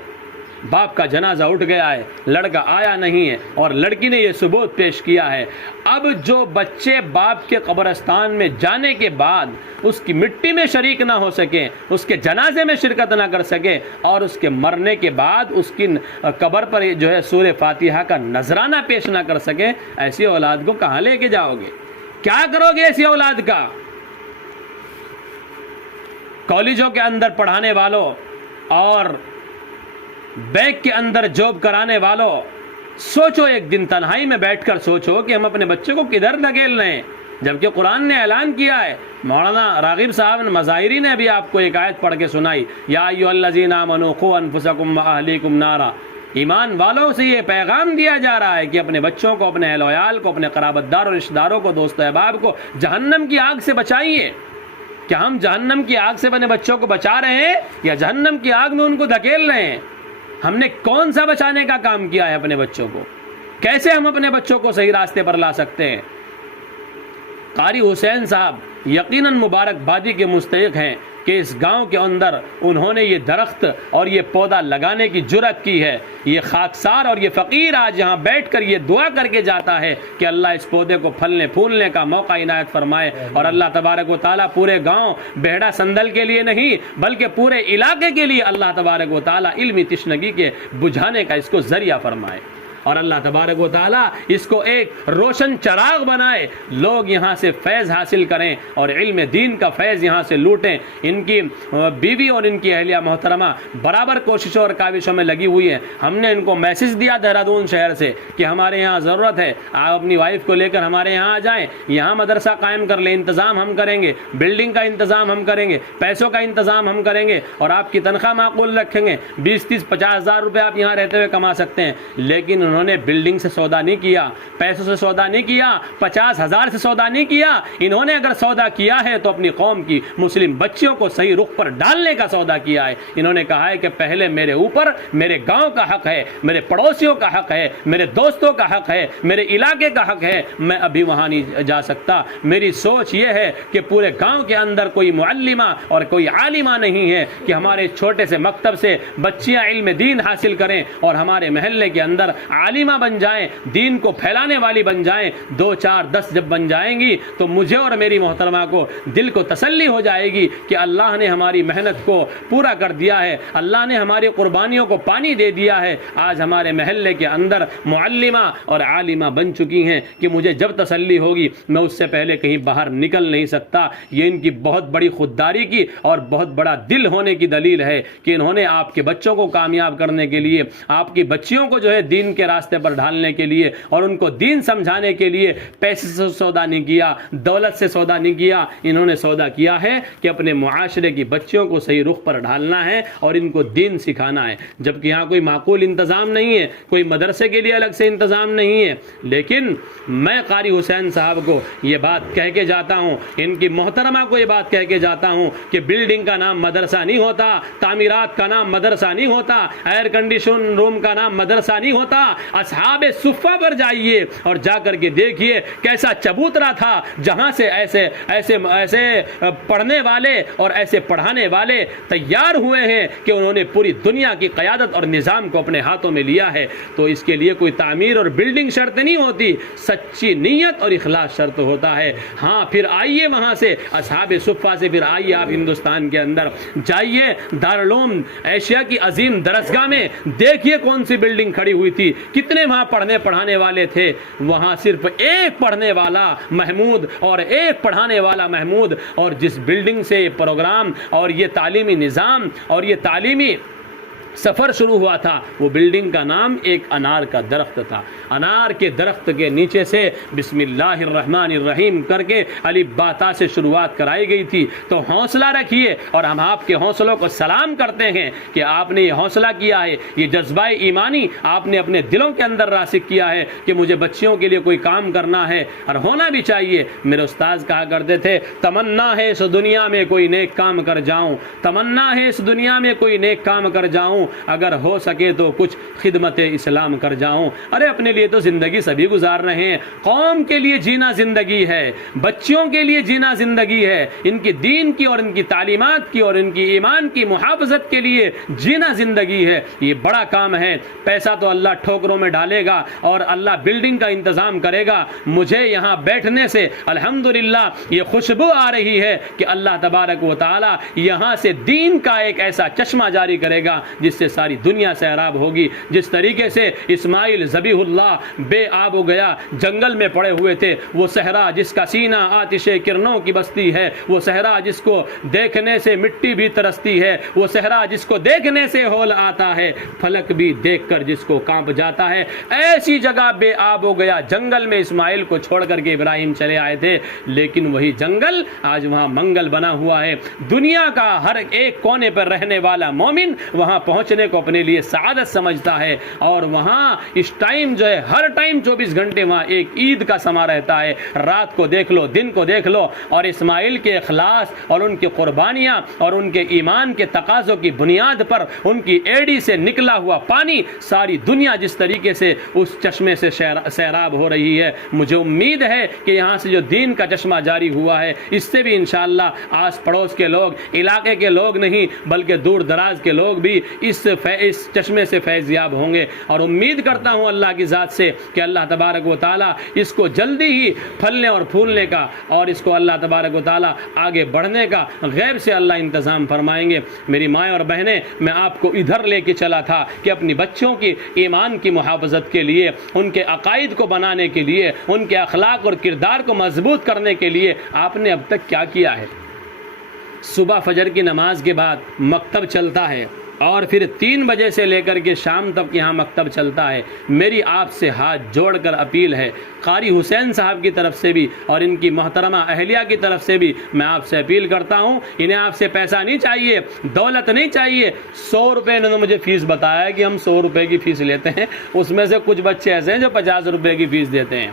باپ کا جنازہ اٹھ گیا ہے، لڑکا آیا نہیں ہے اور لڑکی نے یہ ثبوت پیش کیا ہے۔ اب جو بچے باپ کے قبرستان میں جانے کے بعد اس کی مٹی میں شریک نہ ہو سکیں، اس کے جنازے میں شرکت نہ کر سکیں اور اس کے مرنے کے بعد اس کی قبر پر جو ہے سورہ فاتحہ کا نذرانہ پیش نہ کر سکیں، ایسی اولاد کو کہاں لے کے جاؤ گے؟ کیا کرو گے ایسی اولاد کا؟ کالجوں کے اندر پڑھانے والوں اور بیگ کے اندر جاب کرانے والوں، سوچو ایک دن تنہائی میں بیٹھ کر سوچو کہ ہم اپنے بچے کو کدھر دھکیل رہے ہیں، جبکہ قرآن نے اعلان کیا ہے۔ مولانا راغب صاحب مظاہری نے بھی آپ کو ایک آیت پڑھ کے سنائی، یا ایھا الذین آمنوا قوا انفسکم واہلیکم نارا۔ ایمان والوں سے یہ پیغام دیا جا رہا ہے کہ اپنے بچوں کو، اپنے اہل و عیال کو، اپنے قرابت دار اور رشتہ داروں کو، دوست احباب کو جہنم کی آگ سے بچائیے۔ کیا ہم جہنم کی آگ سے اپنے بچوں کو بچا رہے ہیں یا جہنم کی آگ میں ان کو دھکیل رہے ہیں؟ ہم نے کون سا بچانے کا کام کیا ہے اپنے بچوں کو؟ کیسے ہم اپنے بچوں کو صحیح راستے پر لا سکتے ہیں؟ قاری حسین صاحب یقیناً مبارکبادی کے مستحق ہیں کہ اس گاؤں کے اندر انہوں نے یہ درخت اور یہ پودا لگانے کی جرأت کی ہے۔ یہ خاکسار اور یہ فقیر آج یہاں بیٹھ کر یہ دعا کر کے جاتا ہے کہ اللہ اس پودے کو پھلنے پھولنے کا موقع عنایت فرمائے، اور اللہ تبارک و تعالیٰ پورے گاؤں بیڑا سندل کے لیے نہیں بلکہ پورے علاقے کے لیے اللہ تبارک و تعالیٰ علمی تشنگی کے بجھانے کا اس کو ذریعہ فرمائے، اور اللہ تبارک و تعالیٰ اس کو ایک روشن چراغ بنائے، لوگ یہاں سے فیض حاصل کریں اور علم دین کا فیض یہاں سے لوٹیں۔ ان کی بیوی اور ان کی اہلیہ محترمہ برابر کوششوں اور کاوشوں میں لگی ہوئی ہیں۔ ہم نے ان کو میسج دیا دہرادون شہر سے کہ ہمارے یہاں ضرورت ہے، آپ اپنی وائف کو لے کر ہمارے یہاں آ جائیں، یہاں مدرسہ قائم کر لیں، انتظام ہم کریں گے، بلڈنگ کا انتظام ہم کریں گے، پیسوں کا انتظام ہم کریں گے اور آپ کی تنخواہ معقول رکھیں گے، 20-30-50 ہزار روپے آپ یہاں رہتے ہوئے کما سکتے ہیں۔ لیکن انہوں نے بلڈنگ سے سودا نہیں کیا، پیسوں سے سودا نہیں کیا، 50,000 سے سودا نہیں کیا۔ انہوں نے اگر سودا کیا ہے تو اپنی قوم کی مسلم بچیوں کو صحیح رخ پر ڈالنے کا سودا کیا ہے۔ انہوں نے کہا ہے کہ پہلے میرے اوپر میرے گاؤں کا حق ہے، میرے پڑوسیوں کا حق ہے، میرے دوستوں کا حق ہے، میرے علاقے کا حق ہے، میں ابھی وہاں نہیں جا سکتا۔ میری سوچ یہ ہے کہ پورے گاؤں کے اندر کوئی معلمہ اور کوئی عالمہ نہیں ہے کہ ہمارے چھوٹے سے مکتب سے بچیاں علم دین حاصل کریں اور ہمارے محلے کے اندر عالمہ بن جائیں، دین کو پھیلانے والی بن جائیں۔ 2 4 10 جب بن جائیں گی تو مجھے اور میری محترمہ کو دل کو تسلی ہو جائے گی کہ اللہ نے ہماری محنت کو پورا کر دیا ہے، اللہ نے ہماری قربانیوں کو پانی دے دیا ہے۔ آج ہمارے محلے کے اندر معلمہ اور عالمہ بن چکی ہیں کہ مجھے جب تسلی ہوگی میں اس سے پہلے کہیں باہر نکل نہیں سکتا۔ یہ ان کی بہت بڑی خودداری کی اور بہت بڑا دل ہونے کی دلیل ہے کہ انہوں نے آپ کے بچوں کو کامیاب کرنے کے لیے، آپ کی بچیوں کو جو ہے دین کے راستے پر ڈھالنے کے لیے اور ان کو دین سمجھانے کے لیے پیسے سے سودا نہیں کیا، دولت سے سودا نہیں کیا۔ انہوں نے سودا کیا ہے کہ اپنے معاشرے کی بچیوں کو صحیح رخ پر ڈھالنا ہے اور ان کو دین سکھانا ہے، جبکہ یہاں کوئی معقول انتظام نہیں ہے، کوئی مدرسے کے لیے الگ سے انتظام نہیں ہے۔ لیکن میں قاری حسین صاحب کو یہ بات کہہ کے جاتا ہوں، ان کی محترمہ کو یہ بات کہہ کے جاتا ہوں کہ بلڈنگ کا نام مدرسہ نہیں ہوتا، تعمیرات کا نام مدرسہ نہیں ہوتا، ایئر کنڈیشن روم کا نام مدرسہ نہیں ہوتا۔ اصحاب صفہ پر جائیے اور جا کر کے دیکھیے کیسا چبوترا تھا جہاں سے ایسے ایسے ایسے پڑھنے والے اور ایسے پڑھانے والے تیار ہوئے ہیں کہ انہوں نے پوری دنیا کی قیادت اور نظام کو اپنے ہاتھوں میں لیا ہے۔ تو اس کے لیے کوئی تعمیر اور بلڈنگ شرط نہیں ہوتی، سچی نیت اور اخلاص شرط ہوتا ہے۔ ہاں پھر آئیے وہاں سے اصحاب صفہ سے، پھر آئیے آپ ہندوستان کے اندر جائیے دارالعلوم ایشیا کی عظیم درسگاہ میں، دیکھیے کون سی بلڈنگ کھڑی ہوئی تھی، کتنے وہاں پڑھنے پڑھانے والے تھے۔ وہاں صرف ایک پڑھنے والا محمود اور ایک پڑھانے والا محمود، اور جس بلڈنگ سے یہ پروگرام اور یہ تعلیمی نظام اور یہ تعلیمی سفر شروع ہوا تھا وہ بلڈنگ کا نام ایک انار کا درخت تھا. انار کے درخت کے نیچے سے بسم اللہ الرحمن الرحیم کر کے الف با تا سے شروعات کرائی گئی تھی. تو حوصلہ رکھیے اور ہم آپ کے حوصلوں کو سلام کرتے ہیں کہ آپ نے یہ حوصلہ کیا ہے, یہ جذبہ ایمانی آپ نے اپنے دلوں کے اندر راسخ کیا ہے کہ مجھے بچیوں کے لیے کوئی کام کرنا ہے, اور ہونا بھی چاہیے. میرے استاذ کہا کرتے تھے تمنا ہے اس دنیا میں کوئی نیک کام کر جاؤں, تمنا ہے اس دنیا میں کوئی نیک کام کر جاؤں, اگر ہو سکے تو کچھ خدمت اسلام کر جاؤں. ارے اپنے لیے تو زندگی سبھی گزار رہے ہیں, قوم کے لیے جینا زندگی ہے, بچیوں کے لیے جینا زندگی ہے, ان کی دین کی اور ان کی تعلیمات کی اور ان کی ایمان کی محافظت کے لیے جینا زندگی ہے. یہ بڑا کام ہے. پیسہ تو اللہ ٹھوکروں میں ڈالے گا اور اللہ بلڈنگ کا انتظام کرے گا. مجھے یہاں بیٹھنے سے الحمدللہ یہ خوشبو آ رہی ہے کہ اللہ تبارک و تعالی یہاں سے دین کا ایک ایسا چشمہ جاری کرے گا جس سے ساری دنیا سیراب ہوگی. جس طریقے سے اسماعیل ذبیح اللہ بے آب ہو گیا, جنگل میں پڑے ہوئے تھے, وہ صحرا جس کا سینہ آتش کرنوں کی بستی ہے, وہ صحرا جس کو دیکھنے سے مٹی بھی ترستی ہے, وہ صحرا جس کو دیکھنے سے ہول آتا ہے, فلک بھی دیکھ کر جس کو کانپ جاتا ہے, ایسی جگہ بے آب ہو گیا. جنگل میں اسماعیل کو چھوڑ کر کے ابراہیم چلے آئے تھے, لیکن وہی جنگل آج وہاں منگل بنا ہوا ہے. دنیا کا ہر ایک کونے پر رہنے والا مومن وہاں پہنچنے کو اپنے لیے سعادت سمجھتا ہے, اور وہاں اس ٹائم جو ہے ہر ٹائم 24 گھنٹے وہاں ایک عید کا سما رہتا ہے. رات کو دیکھ لو, دن کو دیکھ لو, اور اسماعیل کے اخلاص اور ان کی قربانیاں اور ان کے ایمان کے تقاضوں کی بنیاد پر ان کی ایڑی سے نکلا ہوا پانی ساری دنیا جس طریقے سے اس چشمے سے سیراب ہو رہی ہے. مجھے امید ہے کہ یہاں سے جو دین کا چشمہ جاری ہوا ہے اس سے بھی انشاءاللہ آس پڑوس کے لوگ, علاقے کے لوگ نہیں بلکہ دور دراز کے لوگ بھی اس چشمے سے فیض یاب ہوں گے. اور امید کرتا ہوں اللہ کی ذات سے کہ اللہ تبارک و تعالی اس کو جلدی ہی پھلنے اور پھولنے کا اور اس کو اللہ تبارک و تعالی آگے بڑھنے کا غیب سے اللہ انتظام فرمائیں گے. میری مائیں اور بہنیں, میں آپ کو ادھر لے کے چلا تھا کہ اپنی بچوں کی ایمان کی محافظت کے لیے, ان کے عقائد کو بنانے کے لیے, ان کے اخلاق اور کردار کو مضبوط کرنے کے لیے آپ نے اب تک کیا کیا ہے. صبح فجر کی نماز کے بعد مکتب چلتا ہے اور پھر 3 بجے سے لے کر کے شام تک یہاں مکتب چلتا ہے. میری آپ سے ہاتھ جوڑ کر اپیل ہے, قاری حسین صاحب کی طرف سے بھی اور ان کی محترمہ اہلیہ کی طرف سے بھی میں آپ سے اپیل کرتا ہوں, انہیں آپ سے پیسہ نہیں چاہیے, دولت نہیں چاہیے. 100 روپے انہوں نے مجھے فیس بتایا کہ ہم 100 روپے کی فیس لیتے ہیں, اس میں سے کچھ بچے ایسے ہیں جو 50 روپے کی فیس دیتے ہیں.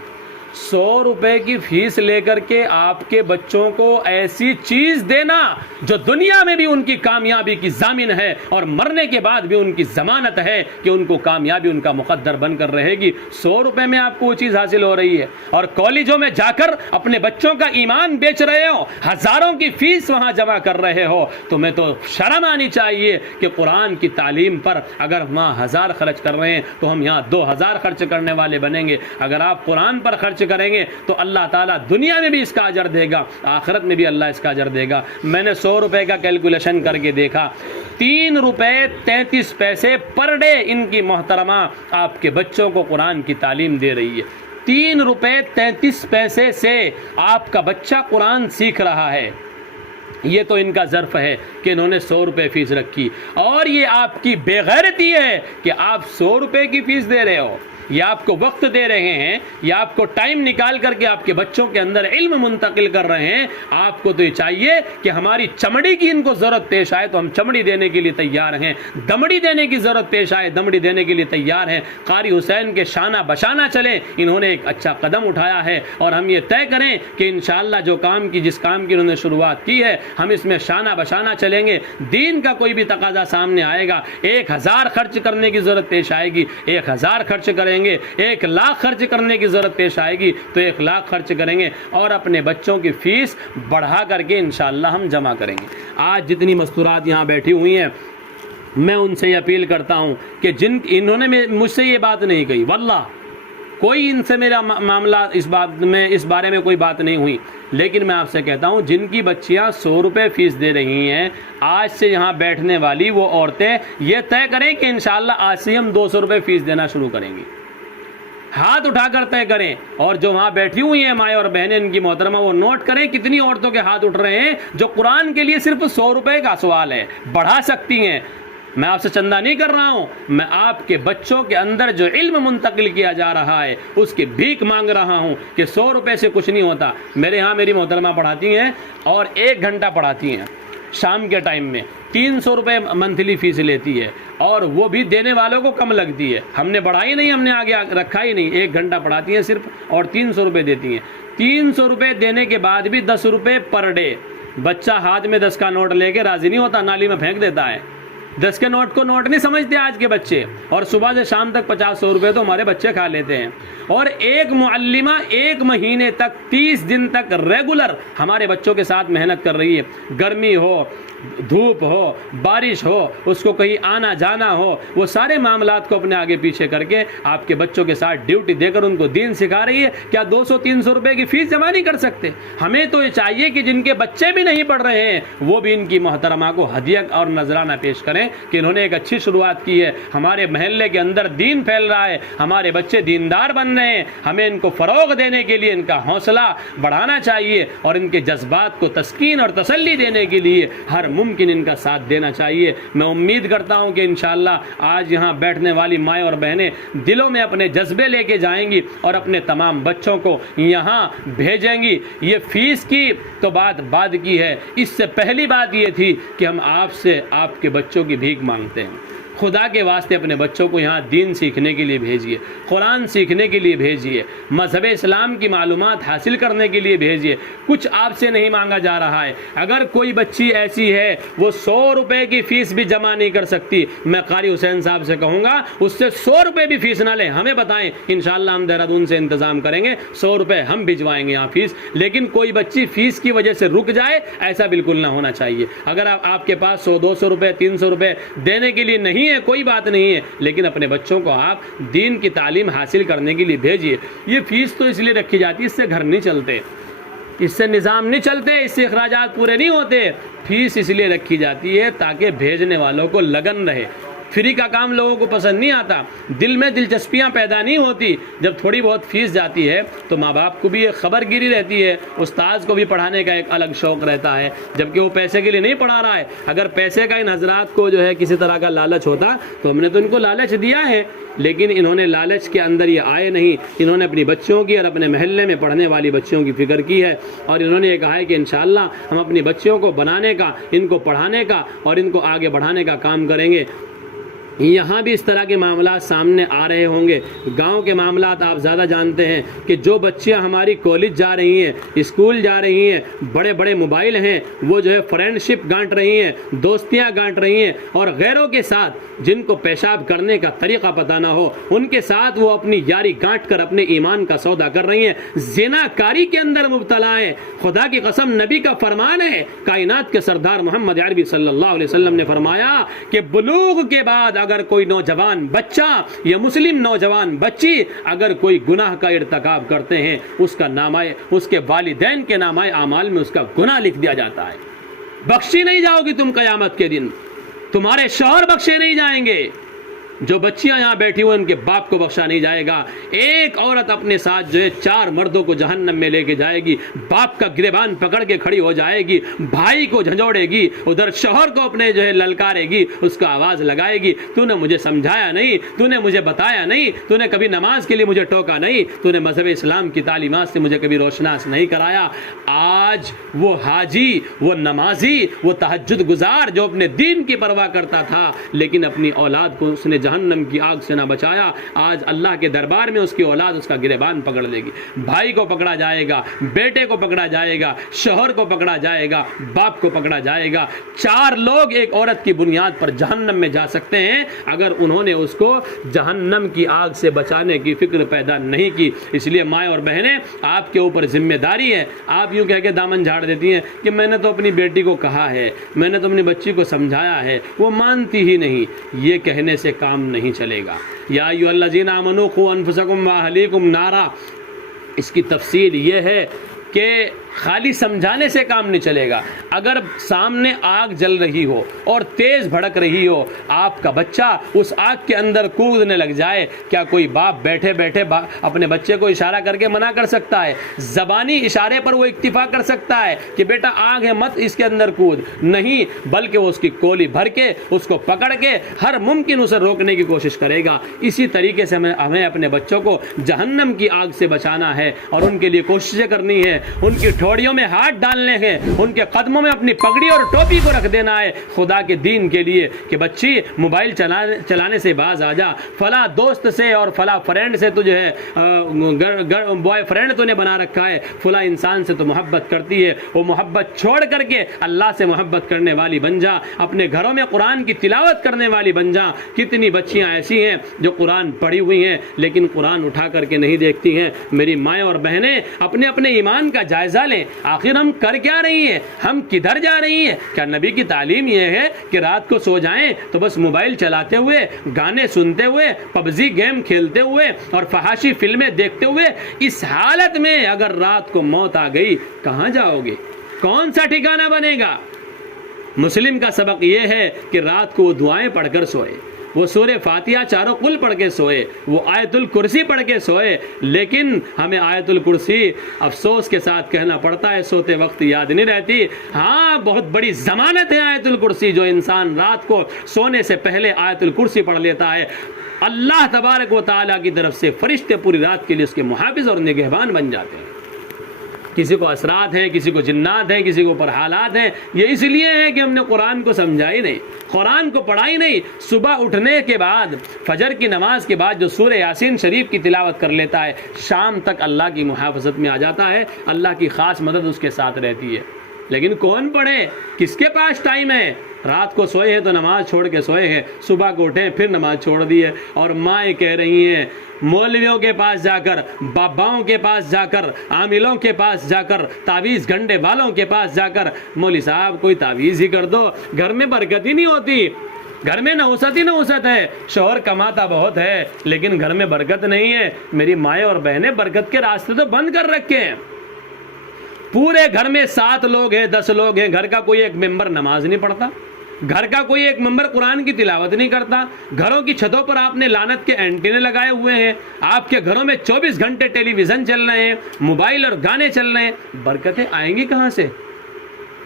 100 روپے کی فیس لے کر کے آپ کے بچوں کو ایسی چیز دینا جو دنیا میں بھی ان کی کامیابی کی ضامن ہے اور مرنے کے بعد بھی ان کی ضمانت ہے کہ ان کو کامیابی ان کا مقدر بن کر رہے گی. 100 روپے میں آپ کو وہ چیز حاصل ہو رہی ہے, اور کالجوں میں جا کر اپنے بچوں کا ایمان بیچ رہے ہو, ہزاروں کی فیس وہاں جمع کر رہے ہو. تمہیں تو شرم آنی چاہیے کہ قرآن کی تعلیم پر اگر وہاں 1000 خرچ کر رہے ہیں تو ہم یہاں 2000 خرچ کرنے والے بنیں گے. اگر آپ قرآن پر خرچ کریں گے تو اللہ تعالیٰ دنیا میں بھی اس کا اجر دے گا, آخرت میں بھی اللہ اس کا اجر دے گا. میں نے 100 روپے کا کیلکولیشن کر کے دیکھا, 3 روپے 33 پیسے پر ڈے ان کی محترمہ آپ کے بچوں کو قرآن کی تعلیم دے رہی ہے. 3 روپے 33 پیسے سے آپ کا بچہ قرآن سیکھ رہا ہے. یہ تو ان کا ظرف ہے کہ انہوں نے 100 روپے فیس رکھی, اور یہ آپ کی بے غیرتی ہے کہ آپ 100 روپے کی فیس دے رہے ہو, یا آپ کو وقت دے رہے ہیں, یا آپ کو ٹائم نکال کر کے آپ کے بچوں کے اندر علم منتقل کر رہے ہیں. آپ کو تو یہ چاہیے کہ ہماری چمڑی کی ان کو ضرورت پیش آئے تو ہم چمڑی دینے کے لیے تیار ہیں, دمڑی دینے کی ضرورت پیش آئے دمڑی دینے کے لیے تیار ہیں. قاری حسین کے شانہ بشانہ چلیں, انہوں نے ایک اچھا قدم اٹھایا ہے, اور ہم یہ طے کریں کہ انشاءاللہ جس کام کی انہوں نے شروعات کی ہے ہم اس میں شانہ بشانہ چلیں گے. دین کا کوئی بھی تقاضا سامنے آئے گا, 1000 خرچ کرنے کی ضرورت پیش آئے گی, 1000 خرچ کریں گے. 1 لاکھ خرچ کرنے کی ضرورت پیش آئے گی تو 1 لاکھ خرچ کریں گے, اور اپنے بچوں کی فیس بڑھا کر کے انشاءاللہ ہم جمع کریں گے. آج جتنی مستورات یہاں بیٹھی ہوئی ہیں, میں ان سے یہ اپیل کرتا ہوں کہ انہوں نے مجھ سے یہ بات نہیں کہی, واللہ کوئی ان سے میرا معاملہ اس بارے میں کوئی بات نہیں ہوئی, لیکن میں آپ سے کہتا ہوں جن کی بچیاں 100 روپے فیس دے رہی ہیں, آج سے یہاں بیٹھنے والی وہ عورتیں یہ طے کریں کہ انشاءاللہ آج سے ہم 200 روپے فیس دینا شروع کریں گی. ہاتھ اٹھا کر طے کریں, اور جو وہاں بیٹھی ہوئی ہیں مائیں اور بہنیں ان کی محترمہ, وہ نوٹ کریں کتنی عورتوں کے ہاتھ اٹھ رہے ہیں جو قرآن کے لیے صرف 100 روپے کا سوال ہے, بڑھا سکتی ہیں. میں آپ سے چندہ نہیں کر رہا ہوں، میں آپ کے بچوں کے اندر جو علم منتقل کیا جا رہا ہے اس کی بھیک مانگ رہا ہوں کہ 100 روپے سے کچھ نہیں ہوتا۔ میرے ہاں میری محترمہ پڑھاتی ہیں اور 1 گھنٹہ پڑھاتی ہیں شام کے ٹائم میں، 300 روپے منتھلی فیس لیتی ہے، اور وہ بھی دینے والوں کو کم لگتی ہے۔ ہم نے بڑھائی نہیں، ہم نے آگے رکھا ہی نہیں، 1 گھنٹہ پڑھاتی ہیں صرف اور 300 روپے دیتی ہیں۔ 300 روپے دینے کے بعد بھی 10 روپے پر ڈے۔ بچہ ہاتھ میں 10 کا نوٹ لے کے راضی نہیں ہوتا، نالی میں پھینک دیتا ہے۔ 10 کے نوٹ کو نوٹ نہیں سمجھتے آج کے بچے، اور صبح سے شام تک 50-100 روپے تو ہمارے بچے کھا لیتے ہیں۔ اور ایک معلمہ 1 مہینے تک 30 دن تک ریگولر ہمارے بچوں کے ساتھ محنت کر رہی ہے، گرمی ہو، دھوپ ہو، بارش ہو، اس کو کہیں آنا جانا ہو، وہ سارے معاملات کو اپنے آگے پیچھے کر کے آپ کے بچوں کے ساتھ ڈیوٹی دے کر ان کو دین سکھا رہی ہے۔ کیا 200-300 روپے کی فیس جمع نہیں کر سکتے؟ ہمیں تو یہ چاہیے کہ جن کے بچے بھی نہیں پڑھ رہے ہیں وہ بھی ان کی محترمہ کو ہدیہ اور نذرانہ پیش کریں کہ انہوں نے ایک اچھی شروعات کی ہے، ہمارے محلے کے اندر دین پھیل رہا ہے، ہمارے بچے دیندار بن رہے ہیں، ہمیں ان کو فروغ دینے کے لیے ان کا حوصلہ بڑھانا چاہیے اور ان کے جذبات کو تسکین اور تسلی دینے کے لیے ہر ممکن ان کا ساتھ دینا چاہیے۔ میں امید کرتا ہوں کہ انشاءاللہ آج یہاں بیٹھنے والی مائیں اور بہنیں دلوں میں اپنے جذبے لے کے جائیں گی اور اپنے تمام بچوں کو یہاں بھیجیں گی۔ یہ فیس کی تو بات بعد کی ہے، اس سے پہلی بات یہ تھی کہ ہم آپ سے آپ کے بچوں کی بھیک مانگتے ہیں۔ خدا کے واسطے اپنے بچوں کو یہاں دین سیکھنے کے لیے بھیجیے، قرآن سیکھنے کے لیے بھیجیے، مذہب اسلام کی معلومات حاصل کرنے کے لیے بھیجیے۔ کچھ آپ سے نہیں مانگا جا رہا ہے۔ اگر کوئی بچی ایسی ہے وہ 100 روپے کی فیس بھی جمع نہیں کر سکتی، میں قاری حسین صاحب سے کہوں گا اس سے 100 روپے بھی فیس نہ لیں، ہمیں بتائیں، انشاءاللہ ہم دہرادون سے انتظام کریں گے، 100 روپے ہم بھجوائیں گے یہاں فیس۔ لیکن کوئی بچی فیس کی وجہ سے رک جائے، ایسا بالکل نہ ہونا چاہیے۔ اگر آپ کے پاس 100-200 روپے 300 روپے دینے کے لیے نہیں ہے، کوئی بات نہیں ہے، لیکن اپنے بچوں کو آپ دین کی تعلیم حاصل کرنے کے لیے بھیجیے۔ یہ فیس تو اس لیے رکھی جاتی ہے، اس سے گھر نہیں چلتے، اس سے نظام نہیں چلتے، اس سے اخراجات پورے نہیں ہوتے۔ فیس اس لیے رکھی جاتی ہے تاکہ بھیجنے والوں کو لگن رہے۔ فری کا کام لوگوں کو پسند نہیں آتا، دل میں دلچسپیاں پیدا نہیں ہوتی۔ جب تھوڑی بہت فیس جاتی ہے تو ماں باپ کو بھی ایک خبر گیری رہتی ہے، استاذ کو بھی پڑھانے کا ایک الگ شوق رہتا ہے، جبکہ وہ پیسے کے لیے نہیں پڑھا رہا ہے۔ اگر پیسے کا ان حضرات کو جو ہے کسی طرح کا لالچ ہوتا تو ہم نے تو ان کو لالچ دیا ہے، لیکن انہوں نے لالچ کے اندر یہ آئے نہیں، انہوں نے اپنی بچوں کی اور اپنے محلے میں پڑھنے والی بچیوں کی فکر کی ہے، اور انہوں نے یہ کہا ہے کہ انشاءاللہ ہم اپنی بچیوں کو بنانے کا، ان کو پڑھانے کا اور ان کو آگے بڑھانے کا کام کریں گے۔ یہاں بھی اس طرح کے معاملات سامنے آ رہے ہوں گے۔ گاؤں کے معاملات آپ زیادہ جانتے ہیں کہ جو بچیاں ہماری کالج جا رہی ہیں، اسکول جا رہی ہیں، بڑے بڑے موبائل ہیں، وہ جو ہے فرینڈشپ گانٹ رہی ہیں، دوستیاں گانٹ رہی ہیں، اور غیروں کے ساتھ جن کو پیشاب کرنے کا طریقہ پتہ نہ ہو ان کے ساتھ وہ اپنی یاری گانٹ کر اپنے ایمان کا سودا کر رہی ہیں، زنا کاری کے اندر مبتلا ہیں۔ خدا کی قسم، نبی کا فرمان ہے، کائنات کے سردار محمد عربی صلی اللہ علیہ وسلم نے فرمایا کہ بلوغ کے بعد اگر کوئی نوجوان بچہ یا مسلم نوجوان بچی اگر کوئی گناہ کا ارتکاب کرتے ہیں، اس کا نامہ، اس کے والدین کے نامہ اعمال میں اس کا گناہ لکھ دیا جاتا ہے۔ بخشی نہیں جاؤ گی تم قیامت کے دن، تمہارے شوہر بخشے نہیں جائیں گے، جو بچیاں یہاں بیٹھی ہوئی ان کے باپ کو بخشا نہیں جائے گا۔ ایک عورت اپنے ساتھ جو ہے 4 مردوں کو جہنم میں لے کے جائے گی، باپ کا گریبان پکڑ کے کھڑی ہو جائے گی، بھائی کو جھنجھوڑے گی، ادھر شوہر کو اپنے جو ہے للکارے گی، اس کا آواز لگائے گی، تو نے مجھے سمجھایا نہیں، تو نے مجھے بتایا نہیں، تو نے کبھی نماز کے لیے مجھے ٹوکا نہیں، تو نے مذہب اسلام کی تعلیمات سے مجھے کبھی روشناس نہیں کرایا۔ آج وہ حاجی، وہ نمازی، وہ تہجد گزار جو اپنے دین کی پرواہ کرتا تھا لیکن اپنی اولاد کو اس نے جہنم کی آگ سے نہ بچایا، آج اللہ کے دربار میں اس کی اولاد اس کا گریبان پکڑ لے گی۔ بھائی کو پکڑا جائے گا، بیٹے کو پکڑا جائے گا، شوہر کو پکڑا جائے گا، باپ کو پکڑا جائے گا۔ 4 لوگ ایک عورت کی بنیاد پر جہنم میں جا سکتے ہیں اگر انہوں نے اس کو جہنم کی آگ سے بچانے کی فکر پیدا نہیں کی۔ اس لیے مائیں اور بہنیں، آپ کے اوپر ذمہ داری ہے۔ آپ یوں کہہ کے دامن جھاڑ دیتی ہیں کہ میں نے تو اپنی بیٹی کو کہا ہے، میں نے تو اپنی بچی کو سمجھایا ہے، وہ مانتی ہی نہیں۔ یہ کہنے سے کام نہیں چلے گا۔ یا ایھا الذین آمنوا قوا انفسکم واہلیکم نارا، اس کی تفصیل یہ ہے کہ خالی سمجھانے سے کام نہیں چلے گا. اگر سامنے آگ جل رہی ہو اور تیز بھڑک رہی ہو, آپ کا بچہ اس آگ کے اندر کودنے لگ جائے, کیا کوئی باپ بیٹھے بیٹھے اپنے بچے کو اشارہ کر کے منع کر سکتا ہے؟ زبانی اشارے پر وہ اکتفا کر سکتا ہے کہ بیٹا آگ ہے مت اس کے اندر کود, نہیں, بلکہ وہ اس کی کولی بھر کے اس کو پکڑ کے ہر ممکن اسے روکنے کی کوشش کرے گا. اسی طریقے سے ہمیں اپنے بچوں کو جہنم کی آگ سے بچانا ہے اور ان کے لیے کوششیں کرنی ہے, ان کی ٹھوڑیوں میں ہاتھ ڈالنے ہیں, ان کے قدموں میں اپنی پگڑی اور ٹوپی کو رکھ دینا ہے خدا کے دین کے لیے کہ بچی موبائل چلانے سے باز آ جا, فلاں دوست سے اور فلاں فرینڈ سے تجھے بوائے فرینڈ تو نے بنا رکھا ہے, فلاں انسان سے تو محبت کرتی ہے, وہ محبت چھوڑ کر کے اللہ سے محبت کرنے والی بن جا, اپنے گھروں میں قرآن کی تلاوت کرنے والی بن جا. کتنی بچیاں ایسی ہیں جو قرآن پڑھی ہوئی ہیں لیکن قرآن اٹھا کر کے نہیں دیکھتی ہیں. میری مائیں اور بہنیں اپنے اپنے ایمان کا جائزہ لیں, آخر ہم کر کیا رہی ہیں, ہم کدھر جا رہی ہیں؟ کیا نبی کی تعلیم یہ ہے کہ رات کو سو جائیں تو بس موبائل چلاتے ہوئے, گانے سنتے ہوئے, پبجی گیم کھیلتے ہوئے اور فحاشی فلمیں دیکھتے ہوئے, اس حالت میں اگر رات کو موت آ گئی کہاں جاؤ گے, کون سا ٹھکانہ بنے گا؟ مسلم کا سبق یہ ہے کہ رات کو وہ دعائیں پڑھ کر سوئے, وہ سورہ فاتحہ چاروں قل پڑھ کے سوئے, وہ آیت الکرسی پڑھ کے سوئے. لیکن ہمیں آیت الکرسی افسوس کے ساتھ کہنا پڑتا ہے سوتے وقت یاد نہیں رہتی. ہاں, بہت بڑی ضمانت ہے آیت الکرسی, جو انسان رات کو سونے سے پہلے آیت الکرسی پڑھ لیتا ہے, اللہ تبارک و تعالیٰ کی طرف سے فرشتے پوری رات کے لیے اس کے محافظ اور نگہبان بن جاتے ہیں. کسی کو اثرات ہیں, کسی کو جنات ہیں, کسی کو اوپر حالات ہیں. یہ اس لیے ہے کہ ہم نے قرآن کو سمجھا ہی نہیں, قرآن کو پڑھا ہی نہیں. صبح اٹھنے کے بعد, فجر کی نماز کے بعد جو سورہ یاسین شریف کی تلاوت کر لیتا ہے, شام تک اللہ کی محافظت میں آ جاتا ہے, اللہ کی خاص مدد اس کے ساتھ رہتی ہے. لیکن کون پڑھے, کس کے پاس ٹائم ہے؟ رات کو سوئے ہیں تو نماز چھوڑ کے سوئے ہیں, صبح کو اٹھے پھر نماز چھوڑ دی ہے. اور مائیں کہہ رہی ہیں مولویوں کے پاس جا کر, باباؤں کے پاس جا کر, عاملوں کے پاس جا کر, تعویذ گھنٹے والوں کے پاس جا کر, مولوی صاحب کوئی تعویذ ہی کر دو, گھر میں برکت ہی نہیں ہوتی, گھر میں نحوست ہی نحوست ہے, شوہر کماتا بہت ہے لیکن گھر میں برکت نہیں ہے. میری مائیں اور بہنیں برکت کے راستے تو بند کر رکھے ہیں. پورے گھر میں 7 لوگ ہیں, 10 لوگ ہیں, گھر کا کوئی ایک ممبر نماز نہیں پڑھتا, گھر کا کوئی ایک ممبر قرآن کی تلاوت نہیں کرتا. گھروں کی چھتوں پر آپ نے لعنت کے اینٹینے لگائے ہوئے ہیں, آپ کے گھروں میں 24 گھنٹے ٹیلی ویژن چل رہے ہیں, موبائل اور گانے چل رہے ہیں. برکتیں آئیں گی کہاں سے؟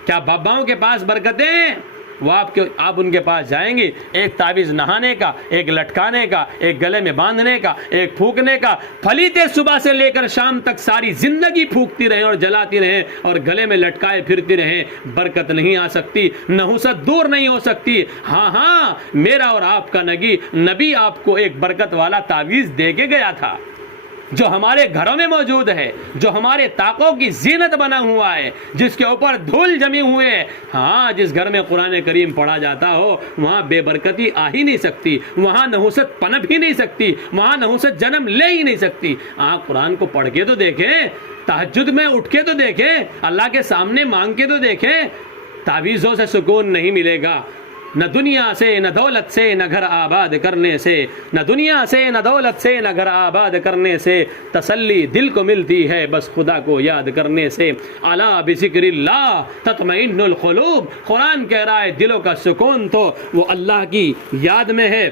کیا باباؤں کے پاس برکتیں؟ وہ آپ ان کے پاس جائیں گے, ایک تعویذ نہانے کا, ایک لٹکانے کا, ایک گلے میں باندھنے کا, ایک پھونکنے کا, پھلیتے صبح سے لے کر شام تک ساری زندگی پھونکتی رہیں اور جلاتی رہیں اور گلے میں لٹکائے پھرتی رہیں. برکت نہیں آ سکتی, نحوست دور نہیں ہو سکتی. ہاں, میرا اور آپ کا نبی آپ کو ایک برکت والا تعویذ دے کے گیا تھا, جو ہمارے گھروں میں موجود ہے, جو ہمارے طاقوں کی زینت بنا ہوا ہے, جس کے اوپر دھول جمی ہوئے ہے. ہاں, جس گھر میں قرآن کریم پڑھا جاتا ہو وہاں بے برکتی آ ہی نہیں سکتی, وہاں نحوست پنپ ہی نہیں سکتی, وہاں نحوست جنم لے ہی نہیں سکتی. آپ قرآن کو پڑھ کے تو دیکھیں, تہجد میں اٹھ کے تو دیکھیں, اللہ کے سامنے مانگ کے تو دیکھیں. تعویذوں سے سکون نہیں ملے گا, نہ دنیا سے, نہ دولت سے, نہ گھر آباد کرنے سے, نہ دنیا سے, نہ دولت سے, نہ گھر آباد کرنے سے. تسلی دل کو ملتی ہے بس خدا کو یاد کرنے سے. الا بذکر اللہ تطمئن القلوب. قرآن کہہ رہا ہے دلوں کا سکون تو وہ اللہ کی یاد میں ہے.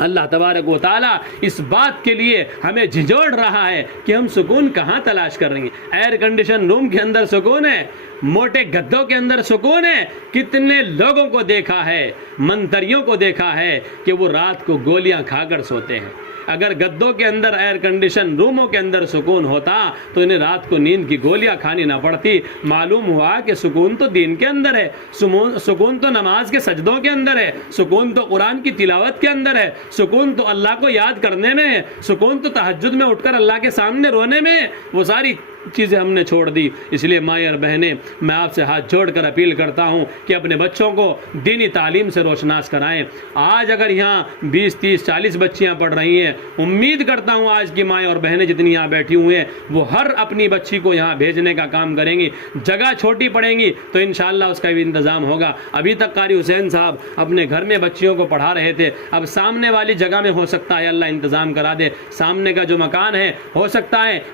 اللہ تبارک و تعالیٰ اس بات کے لیے ہمیں جھنجھوڑ رہا ہے کہ ہم سکون کہاں تلاش کر رہی ہیں. ایئر کنڈیشن روم کے اندر سکون ہے, موٹے گدوں کے اندر سکون ہے. کتنے لوگوں کو دیکھا ہے, منتریوں کو دیکھا ہے کہ وہ رات کو گولیاں کھا کر سوتے ہیں. اگر گدوں کے اندر, ایئر کنڈیشن روموں کے اندر سکون ہوتا تو انہیں رات کو نیند کی گولیاں کھانی نہ پڑتی. معلوم ہوا کہ سکون تو دین کے اندر ہے, سکون تو نماز کے سجدوں کے اندر ہے, سکون تو قرآن کی تلاوت کے اندر ہے, سکون تو اللہ کو یاد کرنے میں ہے, سکون تو تہجد میں اٹھ کر اللہ کے سامنے رونے میں. وہ ساری چیزیں ہم نے چھوڑ دی. اس لیے مائیں اور بہنیں, میں آپ سے ہاتھ جوڑ کر اپیل کرتا ہوں کہ اپنے بچوں کو دینی تعلیم سے روشناس کرائیں. آج اگر یہاں 20 30 40 بچیاں پڑھ رہی ہیں, امید کرتا ہوں آج کی مائیں اور بہنیں جتنی یہاں بیٹھی ہوئی ہیں وہ ہر اپنی بچی کو یہاں بھیجنے کا کام کریں گی. جگہ چھوٹی پڑیں گی تو انشاءاللہ اس کا بھی انتظام ہوگا. ابھی تک قاری حسین صاحب اپنے گھر میں بچیوں کو پڑھا رہے تھے, اب سامنے والی جگہ میں ہو سکتا ہے اللہ انتظام کرا دے. سامنے کا جو مکان ہے ہو سکتا ہے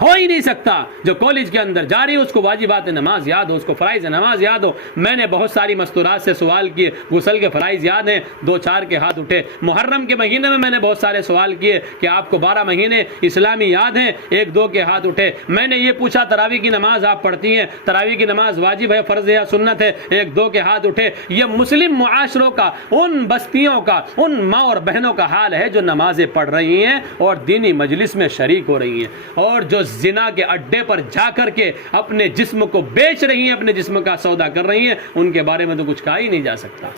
ہو ہی نہیں سکتا. جو کالج کے اندر جا رہی ہے اس کو واجبات نماز یاد ہو, اس کو فرائض نماز یاد ہو. میں نے بہت ساری مستورات سے سوال کیے, غسل کے فرائض یاد ہیں, 2-4 کے ہاتھ اٹھے. محرم کے مہینے میں نے بہت سارے سوال کیے کہ آپ کو 12 مہینے اسلامی یاد ہیں, 1-2 کے ہاتھ اٹھے. میں نے یہ پوچھا تراویح کی نماز آپ پڑھتی ہیں, تراویح کی نماز واجب ہے, فرض ہے یا سنت ہے, 1-2 کے ہاتھ اٹھے. یہ مسلم معاشروں کا, ان بستیوں کا, ان ماں اور بہنوں کا حال ہے جو نمازیں پڑھ رہی ہیں اور دینی مجلس میں شریک ہو رہی ہیں, اور جو زنا کے اڈے پر جا کر کے اپنے جسم کو بیچ رہی ہیں, اپنے جسم کا سودا کر رہی ہیں. ان کے بارے میں تو کچھ کہا ہی نہیں جا سکتا.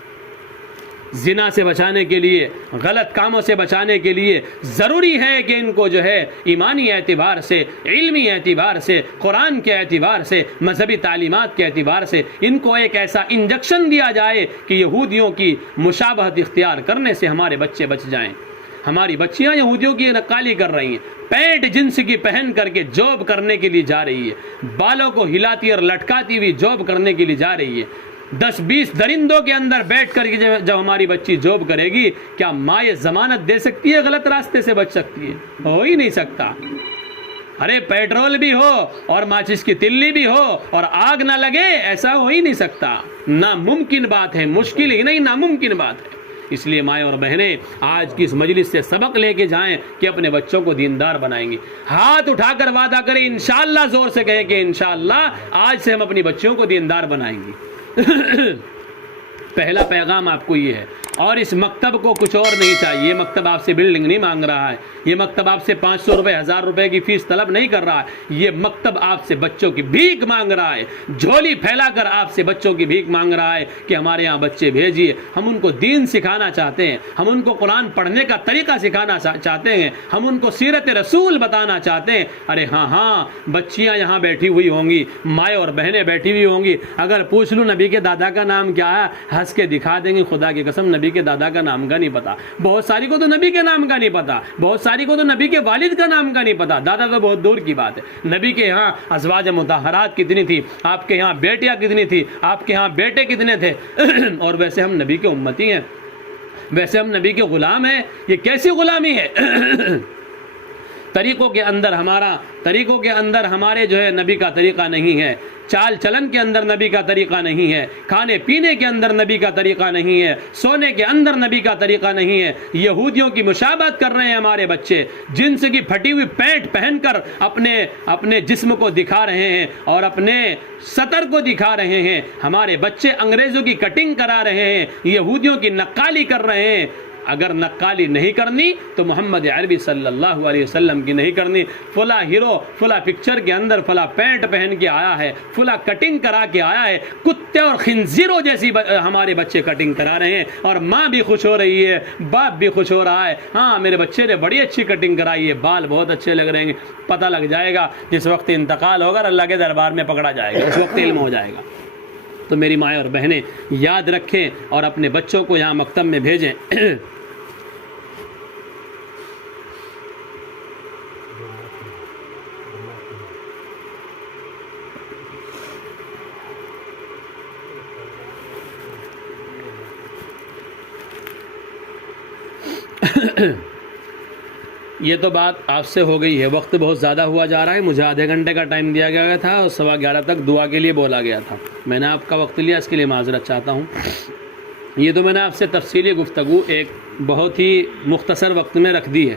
زنا سے بچانے کے لیے, غلط کاموں سے بچانے کے لیے ضروری ہے کہ ان کو جو ہے ایمانی اعتبار سے, علمی اعتبار سے, قرآن کے اعتبار سے, مذہبی تعلیمات کے اعتبار سے ان کو ایک ایسا انجیکشن دیا جائے کہ یہودیوں کی مشابہت اختیار کرنے سے ہمارے بچے بچ جائیں. ہماری بچیاں یہودیوں کی نقالی کر رہی ہیں, پینٹ جنس کی پہن کر کے جاب کرنے کے لیے جا رہی ہے, بالوں کو ہلاتی اور لٹکاتی ہوئی جاب کرنے کے لیے جا رہی ہے. 10-20 درندوں کے اندر بیٹھ کر کے جب ہماری بچی جاب کرے گی, کیا ماں یہ ضمانت دے سکتی ہے غلط راستے سے بچ سکتی ہے؟ ہو ہی نہیں سکتا. ارے پیٹرول بھی ہو اور ماچس کی تلی بھی ہو اور آگ نہ لگے, ایسا ہو ہی نہیں سکتا. ناممکن بات ہے, مشکل ہی نہیں, ناممکن بات ہے. اس لیے مائیں اور بہنیں آج کی اس مجلس سے سبق لے کے جائیں کہ اپنے بچوں کو دیندار بنائیں گے. ہاتھ اٹھا کر وعدہ کریں, انشاءاللہ, زور سے کہیں کہ انشاءاللہ آج سے ہم اپنی بچیوں کو دیندار بنائیں گے. پہلا پیغام آپ کو یہ ہے. اور اس مکتب کو کچھ اور نہیں چاہیے. یہ مکتب آپ سے بلڈنگ نہیں مانگ رہا ہے, یہ مکتب آپ سے 500 روپے 1000 روپے کی فیس طلب نہیں کر رہا ہے. یہ مکتب آپ سے بچوں کی بھیک مانگ رہا ہے, جھولی پھیلا کر آپ سے بچوں کی بھیک مانگ رہا ہے کہ ہمارے یہاں بچے بھیجیے. ہم ان کو دین سکھانا چاہتے ہیں, ہم ان کو قرآن پڑھنے کا طریقہ سکھانا چاہتے ہیں, ہم ان کو سیرت رسول بتانا چاہتے ہیں. ارے ہاں, بچیاں یہاں بیٹھی ہوئی ہوں گی, مائیں اور بہنیں بیٹھی ہوئی ہوں گی. اگر پوچھ لوں نبی کے دادا کا نام کیا ہے, ہنس کے دکھا دیں گے خدا کی قسم نبی کے دادا کا نام کا نہیں پتا. بہت ساری کو تو نبی کے نام کا نہیں پتا, بہت ساری کو تو نبی کے والد کا نام کا نہیں پتا. دادا تو بہت دور کی بات ہے. نبی کے یہاں ازواج مطہرات کتنی تھی, آپ کے یہاں بیٹیاں کتنی تھی, آپ کے یہاں بیٹے کتنے تھے. اور ویسے ہم نبی کے امتی ہیں, ویسے ہم نبی کے غلام ہیں. یہ کیسی غلامی ہے؟ طریقوں کے اندر ہمارے جو ہے نبی کا طریقہ نہیں ہے, چال چلن کے اندر نبی کا طریقہ نہیں ہے, کھانے پینے کے اندر نبی کا طریقہ نہیں ہے, سونے کے اندر نبی کا طریقہ نہیں ہے. یہودیوں کی مشابہت کر رہے ہیں ہمارے بچے, جنس کی پھٹی ہوئی پینٹ پہن کر اپنے جسم کو دکھا رہے ہیں اور اپنے سطر کو دکھا رہے ہیں. ہمارے بچے انگریزوں کی کٹنگ کرا رہے ہیں, یہودیوں کی نقالی کر رہے ہیں. اگر نقالی نہیں کرنی تو محمد عربی صلی اللہ علیہ وسلم کی نہیں کرنی. فلاں ہیرو فلاں پکچر کے اندر فلاں پینٹ پہن کے آیا ہے, فلاں کٹنگ کرا کے آیا ہے, کتے اور خنزیروں جیسی ہمارے بچے کٹنگ کرا رہے ہیں, اور ماں بھی خوش ہو رہی ہے, باپ بھی خوش ہو رہا ہے. ہاں میرے بچے نے بڑی اچھی کٹنگ کرائی ہے, بال بہت اچھے لگ رہے ہیں. پتہ لگ جائے گا جس وقت انتقال ہوگا, اللہ کے دربار میں پکڑا جائے گا, اس وقت علم ہو جائے گا. تو میری مائیں اور بہنیں یاد رکھیں اور اپنے بچوں کو یہاں مکتب میں بھیجیں. یہ تو بات آپ سے ہو گئی ہے. وقت بہت زیادہ ہوا جا رہا ہے. مجھے آدھے گھنٹے کا ٹائم دیا گیا تھا اور 11:15 تک دعا کے لیے بولا گیا تھا. میں نے آپ کا وقت لیا, اس کے لیے معذرت چاہتا ہوں. یہ تو میں نے آپ سے تفصیلی گفتگو ایک بہت ہی مختصر وقت میں رکھ دی ہے.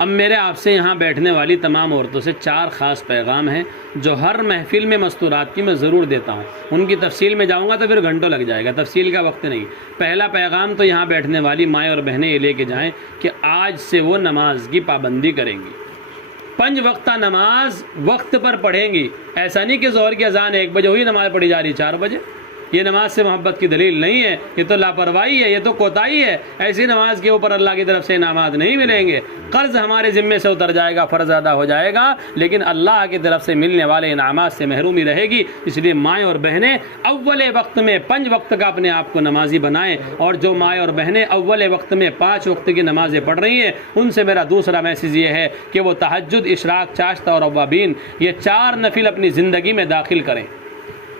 اب میرے آپ سے یہاں بیٹھنے والی تمام عورتوں سے 4 خاص پیغام ہیں جو ہر محفل میں مستورات کی میں ضرور دیتا ہوں. ان کی تفصیل میں جاؤں گا تو پھر گھنٹوں لگ جائے گا, تفصیل کا وقت نہیں. پہلا پیغام تو یہاں بیٹھنے والی مائیں اور بہنیں یہ لے کے جائیں کہ آج سے وہ نماز کی پابندی کریں گی. 5 وقتہ نماز وقت پر پڑھیں گی. ایسا نہیں کہ ظہر کی اذان 1 بجے ہوئی نماز پڑھی جا رہی 4 بجے. یہ نماز سے محبت کی دلیل نہیں ہے, یہ تو لاپرواہی ہے, یہ تو کوتاہی ہے. ایسی نماز کے اوپر اللہ کی طرف سے انعامات نہیں ملیں گے. قرض ہمارے ذمے سے اتر جائے گا, فرض ادا ہو جائے گا, لیکن اللہ کی طرف سے ملنے والے انعامات سے محرومی رہے گی. اس لیے مائیں اور بہنیں اول وقت میں 5 وقت کا اپنے آپ کو نمازی بنائیں. اور جو مائیں اور بہنیں اول وقت میں 5 وقت کی نمازیں پڑھ رہی ہیں, ان سے میرا دوسرا میسیج یہ ہے کہ وہ تہجد, اشراق, چاشتہ اور اوابین, یہ 4 نفل اپنی زندگی میں داخل کریں.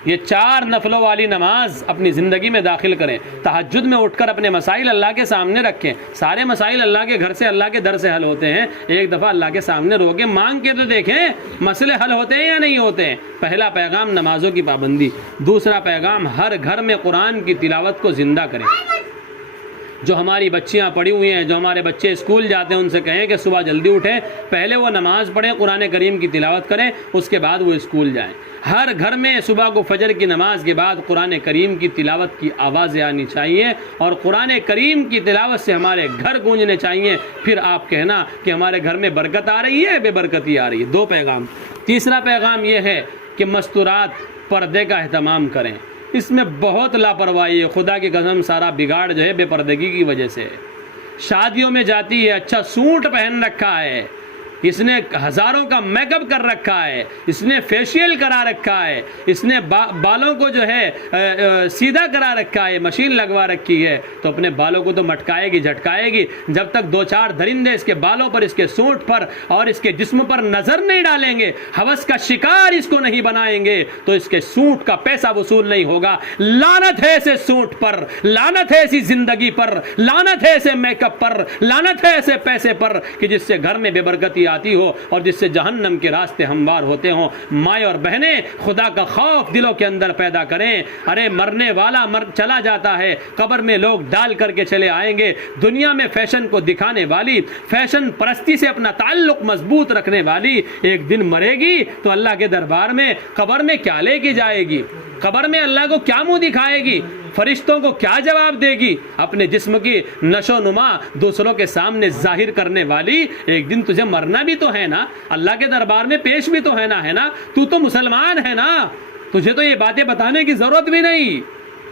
یہ 4 نفلوں والی نماز اپنی زندگی میں داخل کریں. تہجد میں اٹھ کر اپنے مسائل اللہ کے سامنے رکھیں. سارے مسائل اللہ کے گھر سے، اللہ کے در سے حل ہوتے ہیں. ایک دفعہ اللہ کے سامنے رو کے مانگ کے تو دیکھیں مسئلے حل ہوتے ہیں یا نہیں ہوتے ہیں. پہلا پیغام نمازوں کی پابندی. دوسرا پیغام ہر گھر میں قرآن کی تلاوت کو زندہ کریں. جو ہماری بچیاں پڑھی ہوئی ہیں، جو ہمارے بچے اسکول جاتے ہیں، ان سے کہیں کہ صبح جلدی اٹھیں، پہلے وہ نماز پڑھیں، قرآن کریم کی تلاوت کریں، اس کے بعد وہ اسکول جائیں. ہر گھر میں صبح کو فجر کی نماز کے بعد قرآن کریم کی تلاوت کی آوازیں آنی چاہیے اور قرآن کریم کی تلاوت سے ہمارے گھر گونجنے چاہیے. پھر آپ کہنا کہ ہمارے گھر میں برکت آ رہی ہے، بے برکتی آ رہی ہے. 2 پیغام. تیسرا پیغام یہ ہے کہ مستورات، پردے کا اہتمام کریں. اس میں بہت لاپرواہی ہے. خدا کی قسم سارا بگاڑ جو ہے بے پردگی کی وجہ سے. شادیوں میں جاتی ہے، اچھا سوٹ پہن رکھا ہے، اس نے ہزاروں کا میک اپ کر رکھا ہے، اس نے فیشیل کرا رکھا ہے، اس نے بالوں کو جو ہے سیدھا کرا رکھا ہے، مشین لگوا رکھی ہے، تو اپنے بالوں کو تو مٹکائے گی، جھٹکائے گی. جب تک 2-4 درندے اس کے بالوں پر، اس کے سوٹ پر اور اس کے جسم پر نظر نہیں ڈالیں گے، ہوس کا شکار اس کو نہیں بنائیں گے، تو اس کے سوٹ کا پیسہ وصول نہیں ہوگا. لعنت ہے ایسے سوٹ پر، لعنت ہے ایسی زندگی پر، لعنت ہے ایسے میک اپ پر، لعنت ہے ایسے پیسے پر کہ جس سے گھر میں بے برکتی آتی ہو اور جس سے جہنم کے راستے ہموار ہوتے ہوں. مائیں اور بہنیں، خدا کا خوف دلوں کے اندر پیدا کریں. ارے مرنے والا چلا جاتا ہے، قبر میں لوگ ڈال کر کے چلے آئیں گے. دنیا میں فیشن کو دکھانے والی، فیشن پرستی سے اپنا تعلق مضبوط رکھنے والی ایک دن مرے گی تو اللہ کے دربار میں قبر میں کیا لے کے جائے گی؟ قبر میں اللہ کو کیا منہ دکھائے گی؟ فرشتوں کو کیا جواب دے گی؟ اپنے جسم کی نشو نما دوسروں کے سامنے ظاہر کرنے والی ایک دن تجھے مرنا بھی تو ہے نا، اللہ کے دربار میں پیش بھی تو ہے نا. تو تو مسلمان ہے نا، تجھے تو یہ باتیں بتانے کی ضرورت بھی نہیں.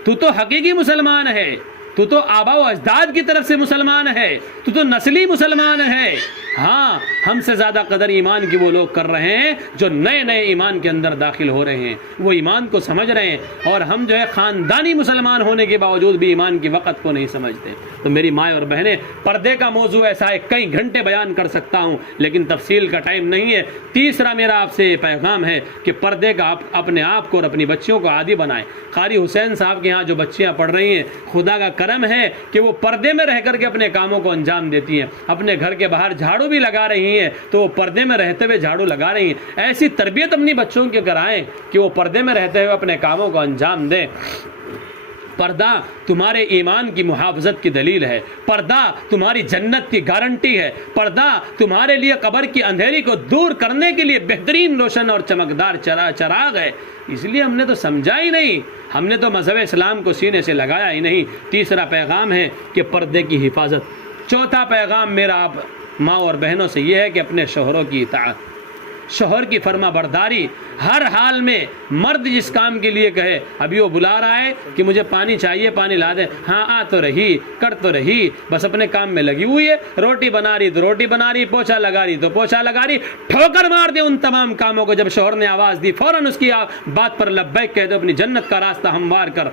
تو تو حقیقی مسلمان ہے، تو تو آبا و اجداد کی طرف سے مسلمان ہے، تو تو نسلی مسلمان ہے. ہاں، ہم سے زیادہ قدر ایمان کی وہ لوگ کر رہے ہیں جو نئے نئے ایمان کے اندر داخل ہو رہے ہیں، وہ ایمان کو سمجھ رہے ہیں، اور ہم جو ہے خاندانی مسلمان ہونے کے باوجود بھی ایمان کی وقت کو نہیں سمجھتے. تو میری مائیں اور بہنیں، پردے کا موضوع ایسا ہے کئی گھنٹے بیان کر سکتا ہوں لیکن تفصیل کا ٹائم نہیں ہے. تیسرا میرا آپ سے یہ پیغام ہے کہ پردے کا اپنے آپ کو اور اپنی بچیوں کو عادی بنائیں. قاری حسین صاحب کے یہاں جو بچیاں پڑھ رہی ہیں، خدا کا کرم ہے کہ وہ پردے میں رہ کر کے اپنے کاموں کو انجام دیتی ہیں. اپنے گھر کے باہر جھاڑو بھی لگا رہی ہیں تو وہ پردے میں رہتے ہوئے جھاڑو لگا رہی ہیں. ایسی تربیت اپنی بچوں کی کرائیں کہ وہ پردے میں رہتے ہوئے اپنے کاموں کو انجام دیں. پردہ تمہارے ایمان کی محافظت کی دلیل ہے. پردہ تمہاری جنت کی گارنٹی ہے. پردہ تمہارے لیے قبر کی اندھیری کو دور کرنے کے لیے بہترین روشن اور چمکدار چراغ ہے. اس لیے ہم نے تو سمجھا ہی نہیں، ہم نے تو مذہب اسلام کو سینے سے لگایا ہی نہیں. تیسرا پیغام ہے کہ پردے کی حفاظت. چوتھا پیغام میرا آپ ماں اور بہنوں سے یہ ہے کہ اپنے شوہروں کی اطاعت، شوہر کی فرما برداری. ہر حال میں مرد جس کام کے لیے کہے، ابھی وہ بلا رہا ہے کہ مجھے پانی چاہیے، پانی لا دے، ہاں آ تو رہی، کر تو رہی، بس اپنے کام میں لگی ہوئی ہے. روٹی بنا رہی تو روٹی بنا رہی، پوچھا لگا رہی تو پوچھا لگا رہی. ٹھوکر مار دے ان تمام کاموں کو. جب شوہر نے آواز دی فوراً اس کی بات پر لبیک کہہ دو، اپنی جنت کا راستہ ہموار کر.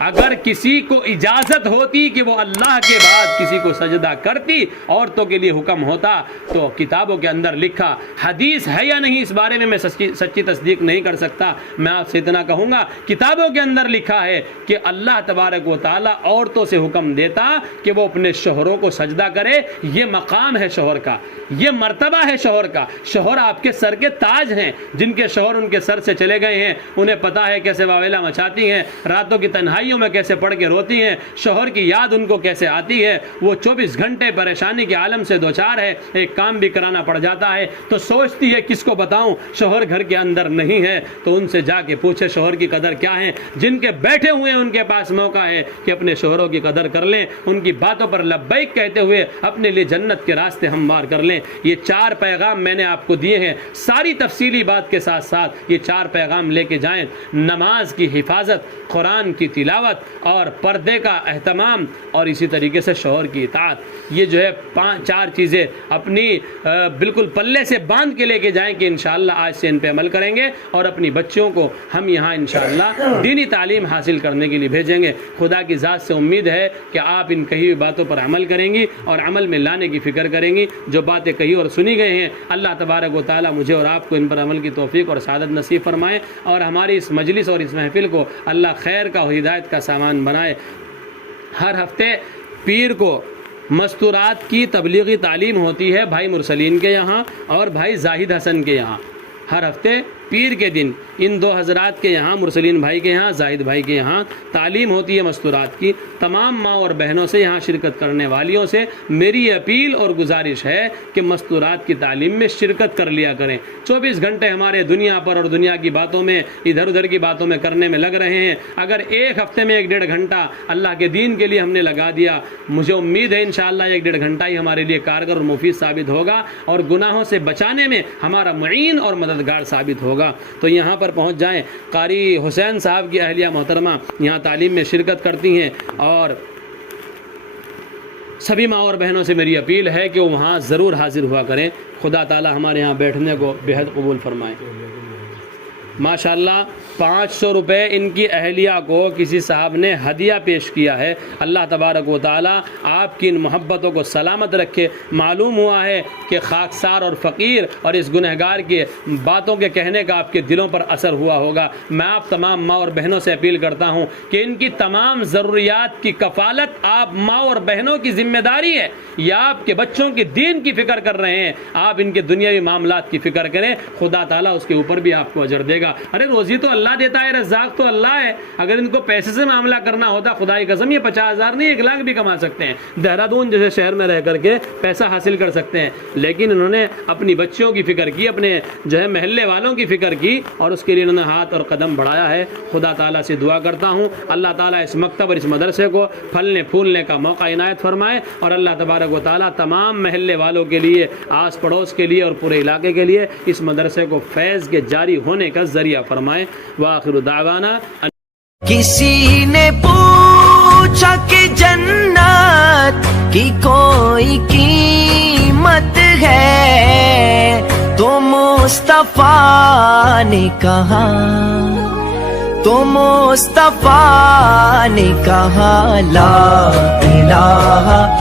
اگر کسی کو اجازت ہوتی کہ وہ اللہ کے بعد کسی کو سجدہ کرتی، عورتوں کے لیے حکم ہوتا، تو کتابوں کے اندر لکھا. حدیث ہے یا نہیں اس بارے میں میں سچی تصدیق نہیں کر سکتا. میں آپ سے اتنا کہوں گا، کتابوں کے اندر لکھا ہے کہ اللہ تبارک و تعالیٰ عورتوں سے حکم دیتا کہ وہ اپنے شوہروں کو سجدہ کرے. یہ مقام ہے شوہر کا، یہ مرتبہ ہے شوہر کا. شوہر آپ کے سر کے تاج ہیں. جن کے شوہر ان کے سر سے چلے گئے ہیں انہیں پتا ہے کیسے واویلا مچاتی ہیں، راتوں کی تنہائی میں کیسے پڑھ کے روتی ہیں، شوہر کی یاد ان کو کیسے آتی ہے. وہ 24 گھنٹے پریشانی کے عالم سے دوچار ہے، ایک کام بھی کرانا پڑ جاتا ہے تو سوچتی ہے کس کو بتاؤں. شوہر گھر کے اندر نہیں ہے تو ان سے جا کے پوچھے شوہر کی قدر کیا ہے. جن کے بیٹھے ہوئے ہیں ان کے پاس موقع ہے کہ اپنے شوہروں کی قدر کر لیں، ان کی باتوں پر لبیک کہتے ہوئے اپنے لیے جنت کے راستے ہموار کر لیں. یہ 4 پیغام میں نے آپ کو دیے ہیں، ساری تفصیلی بات کے ساتھ ساتھ یہ 4 پیغام لے کے جائیں. نماز کی حفاظت، قرآن کی تلاوت، دعوت اور پردے کا اہتمام اور اسی طریقے سے شوہر کی اطاعت. یہ جو ہے 4 چیزیں اپنی بالکل پلے سے باندھ کے لے کے جائیں کہ انشاءاللہ آج سے ان پہ عمل کریں گے اور اپنی بچوں کو ہم یہاں انشاءاللہ دینی تعلیم حاصل کرنے کے لیے بھیجیں گے. خدا کی ذات سے امید ہے کہ آپ ان کہی ہوئی باتوں پر عمل کریں گی اور عمل میں لانے کی فکر کریں گی. جو باتیں کہی اور سنی گئی ہیں اللہ تبارک و تعالی مجھے اور آپ کو ان پر عمل کی توفیق اور سعادت نصیب فرمائے اور ہماری اس مجلس اور اس محفل کو اللہ خیر کا اور ہدایت کا سامان بنائے. ہر ہفتے پیر کو مستورات کی تبلیغی تعلیم ہوتی ہے بھائی مرسلین کے یہاں اور بھائی زاہد حسن کے یہاں. ہر ہفتے پیر کے دن ان 2 حضرات کے یہاں، مرسلین بھائی کے یہاں، زاہد بھائی کے یہاں تعلیم ہوتی ہے مستورات کی. تمام ماں اور بہنوں سے، یہاں شرکت کرنے والیوں سے میری اپیل اور گزارش ہے کہ مستورات کی تعلیم میں شرکت کر لیا کریں. 24 گھنٹے ہمارے دنیا پر اور دنیا کی باتوں میں، ادھر ادھر کی باتوں میں کرنے میں لگ رہے ہیں. اگر ایک ہفتے میں 1-1.5 گھنٹہ اللہ کے دین کے لیے ہم نے لگا دیا، مجھے امید ہے انشاءاللہ 1-1.5 گھنٹہ ہی ہمارے لیے کارگر اور مفید ثابت ہوگا اور گناہوں سے بچانے میں ہمارا معین اور مددگار ثابت ہوگا. تو یہاں پر پہنچ جائیں. قاری حسین صاحب کی اہلیہ محترمہ یہاں تعلیم میں شرکت کرتی ہیں اور سبھی ماں اور بہنوں سے میری اپیل ہے کہ وہ وہاں ضرور حاضر ہوا کریں. خدا تعالی ہمارے یہاں بیٹھنے کو بہت قبول فرمائے. ماشاءاللہ 500 روپے ان کی اہلیہ کو کسی صاحب نے ہدیہ پیش کیا ہے. اللہ تبارک و تعالی آپ کی ان محبتوں کو سلامت رکھے. معلوم ہوا ہے کہ خاکسار اور فقیر اور اس گنہگار کی باتوں کے کہنے کا آپ کے دلوں پر اثر ہوا ہوگا. میں آپ تمام ماں اور بہنوں سے اپیل کرتا ہوں کہ ان کی تمام ضروریات کی کفالت آپ ماں اور بہنوں کی ذمہ داری ہے. یا آپ کے بچوں کی دین کی فکر کر رہے ہیں، آپ ان کے دنیاوی معاملات کی فکر کریں. خدا تعالیٰ اس کے اوپر بھی آپ کو اجر دے گا. ارے روزی تو اللہ دیتا ہے، رزاق تو اللہ ہے. اگر ان کو پیسے سے معاملہ کرنا ہوتا، خدا کی قسم یہ 50,000 نہیں 1 لاکھ بھی کما سکتے ہیں. دہرادون جیسے شہر میں رہ کر کے پیسہ حاصل کر سکتے ہیں. لیکن انہوں نے اپنی بچیوں کی فکر کی، اپنے جو ہے محلے والوں کی فکر کی اور اس کے لیے انہوں نے ہاتھ اور قدم بڑھایا ہے. خدا تعالیٰ سے دعا کرتا ہوں اللہ تعالیٰ اس مکتب اور اس مدرسے کو پھلنے پھولنے کا موقع عنایت فرمائے اور اللہ تبارک و تعالیٰ تمام محلے والوں کے لیے، آس پڑوس کے لیے اور پورے علاقے کے لیے اس مدرسے کو فیض کے جاری ہونے کا ذریعہ فرمائے. وآخر دعوانا. کسی نے پوچھا کہ جنت کی کوئی قیمت ہے تو مصطفیٰ نے کہا، لا الہ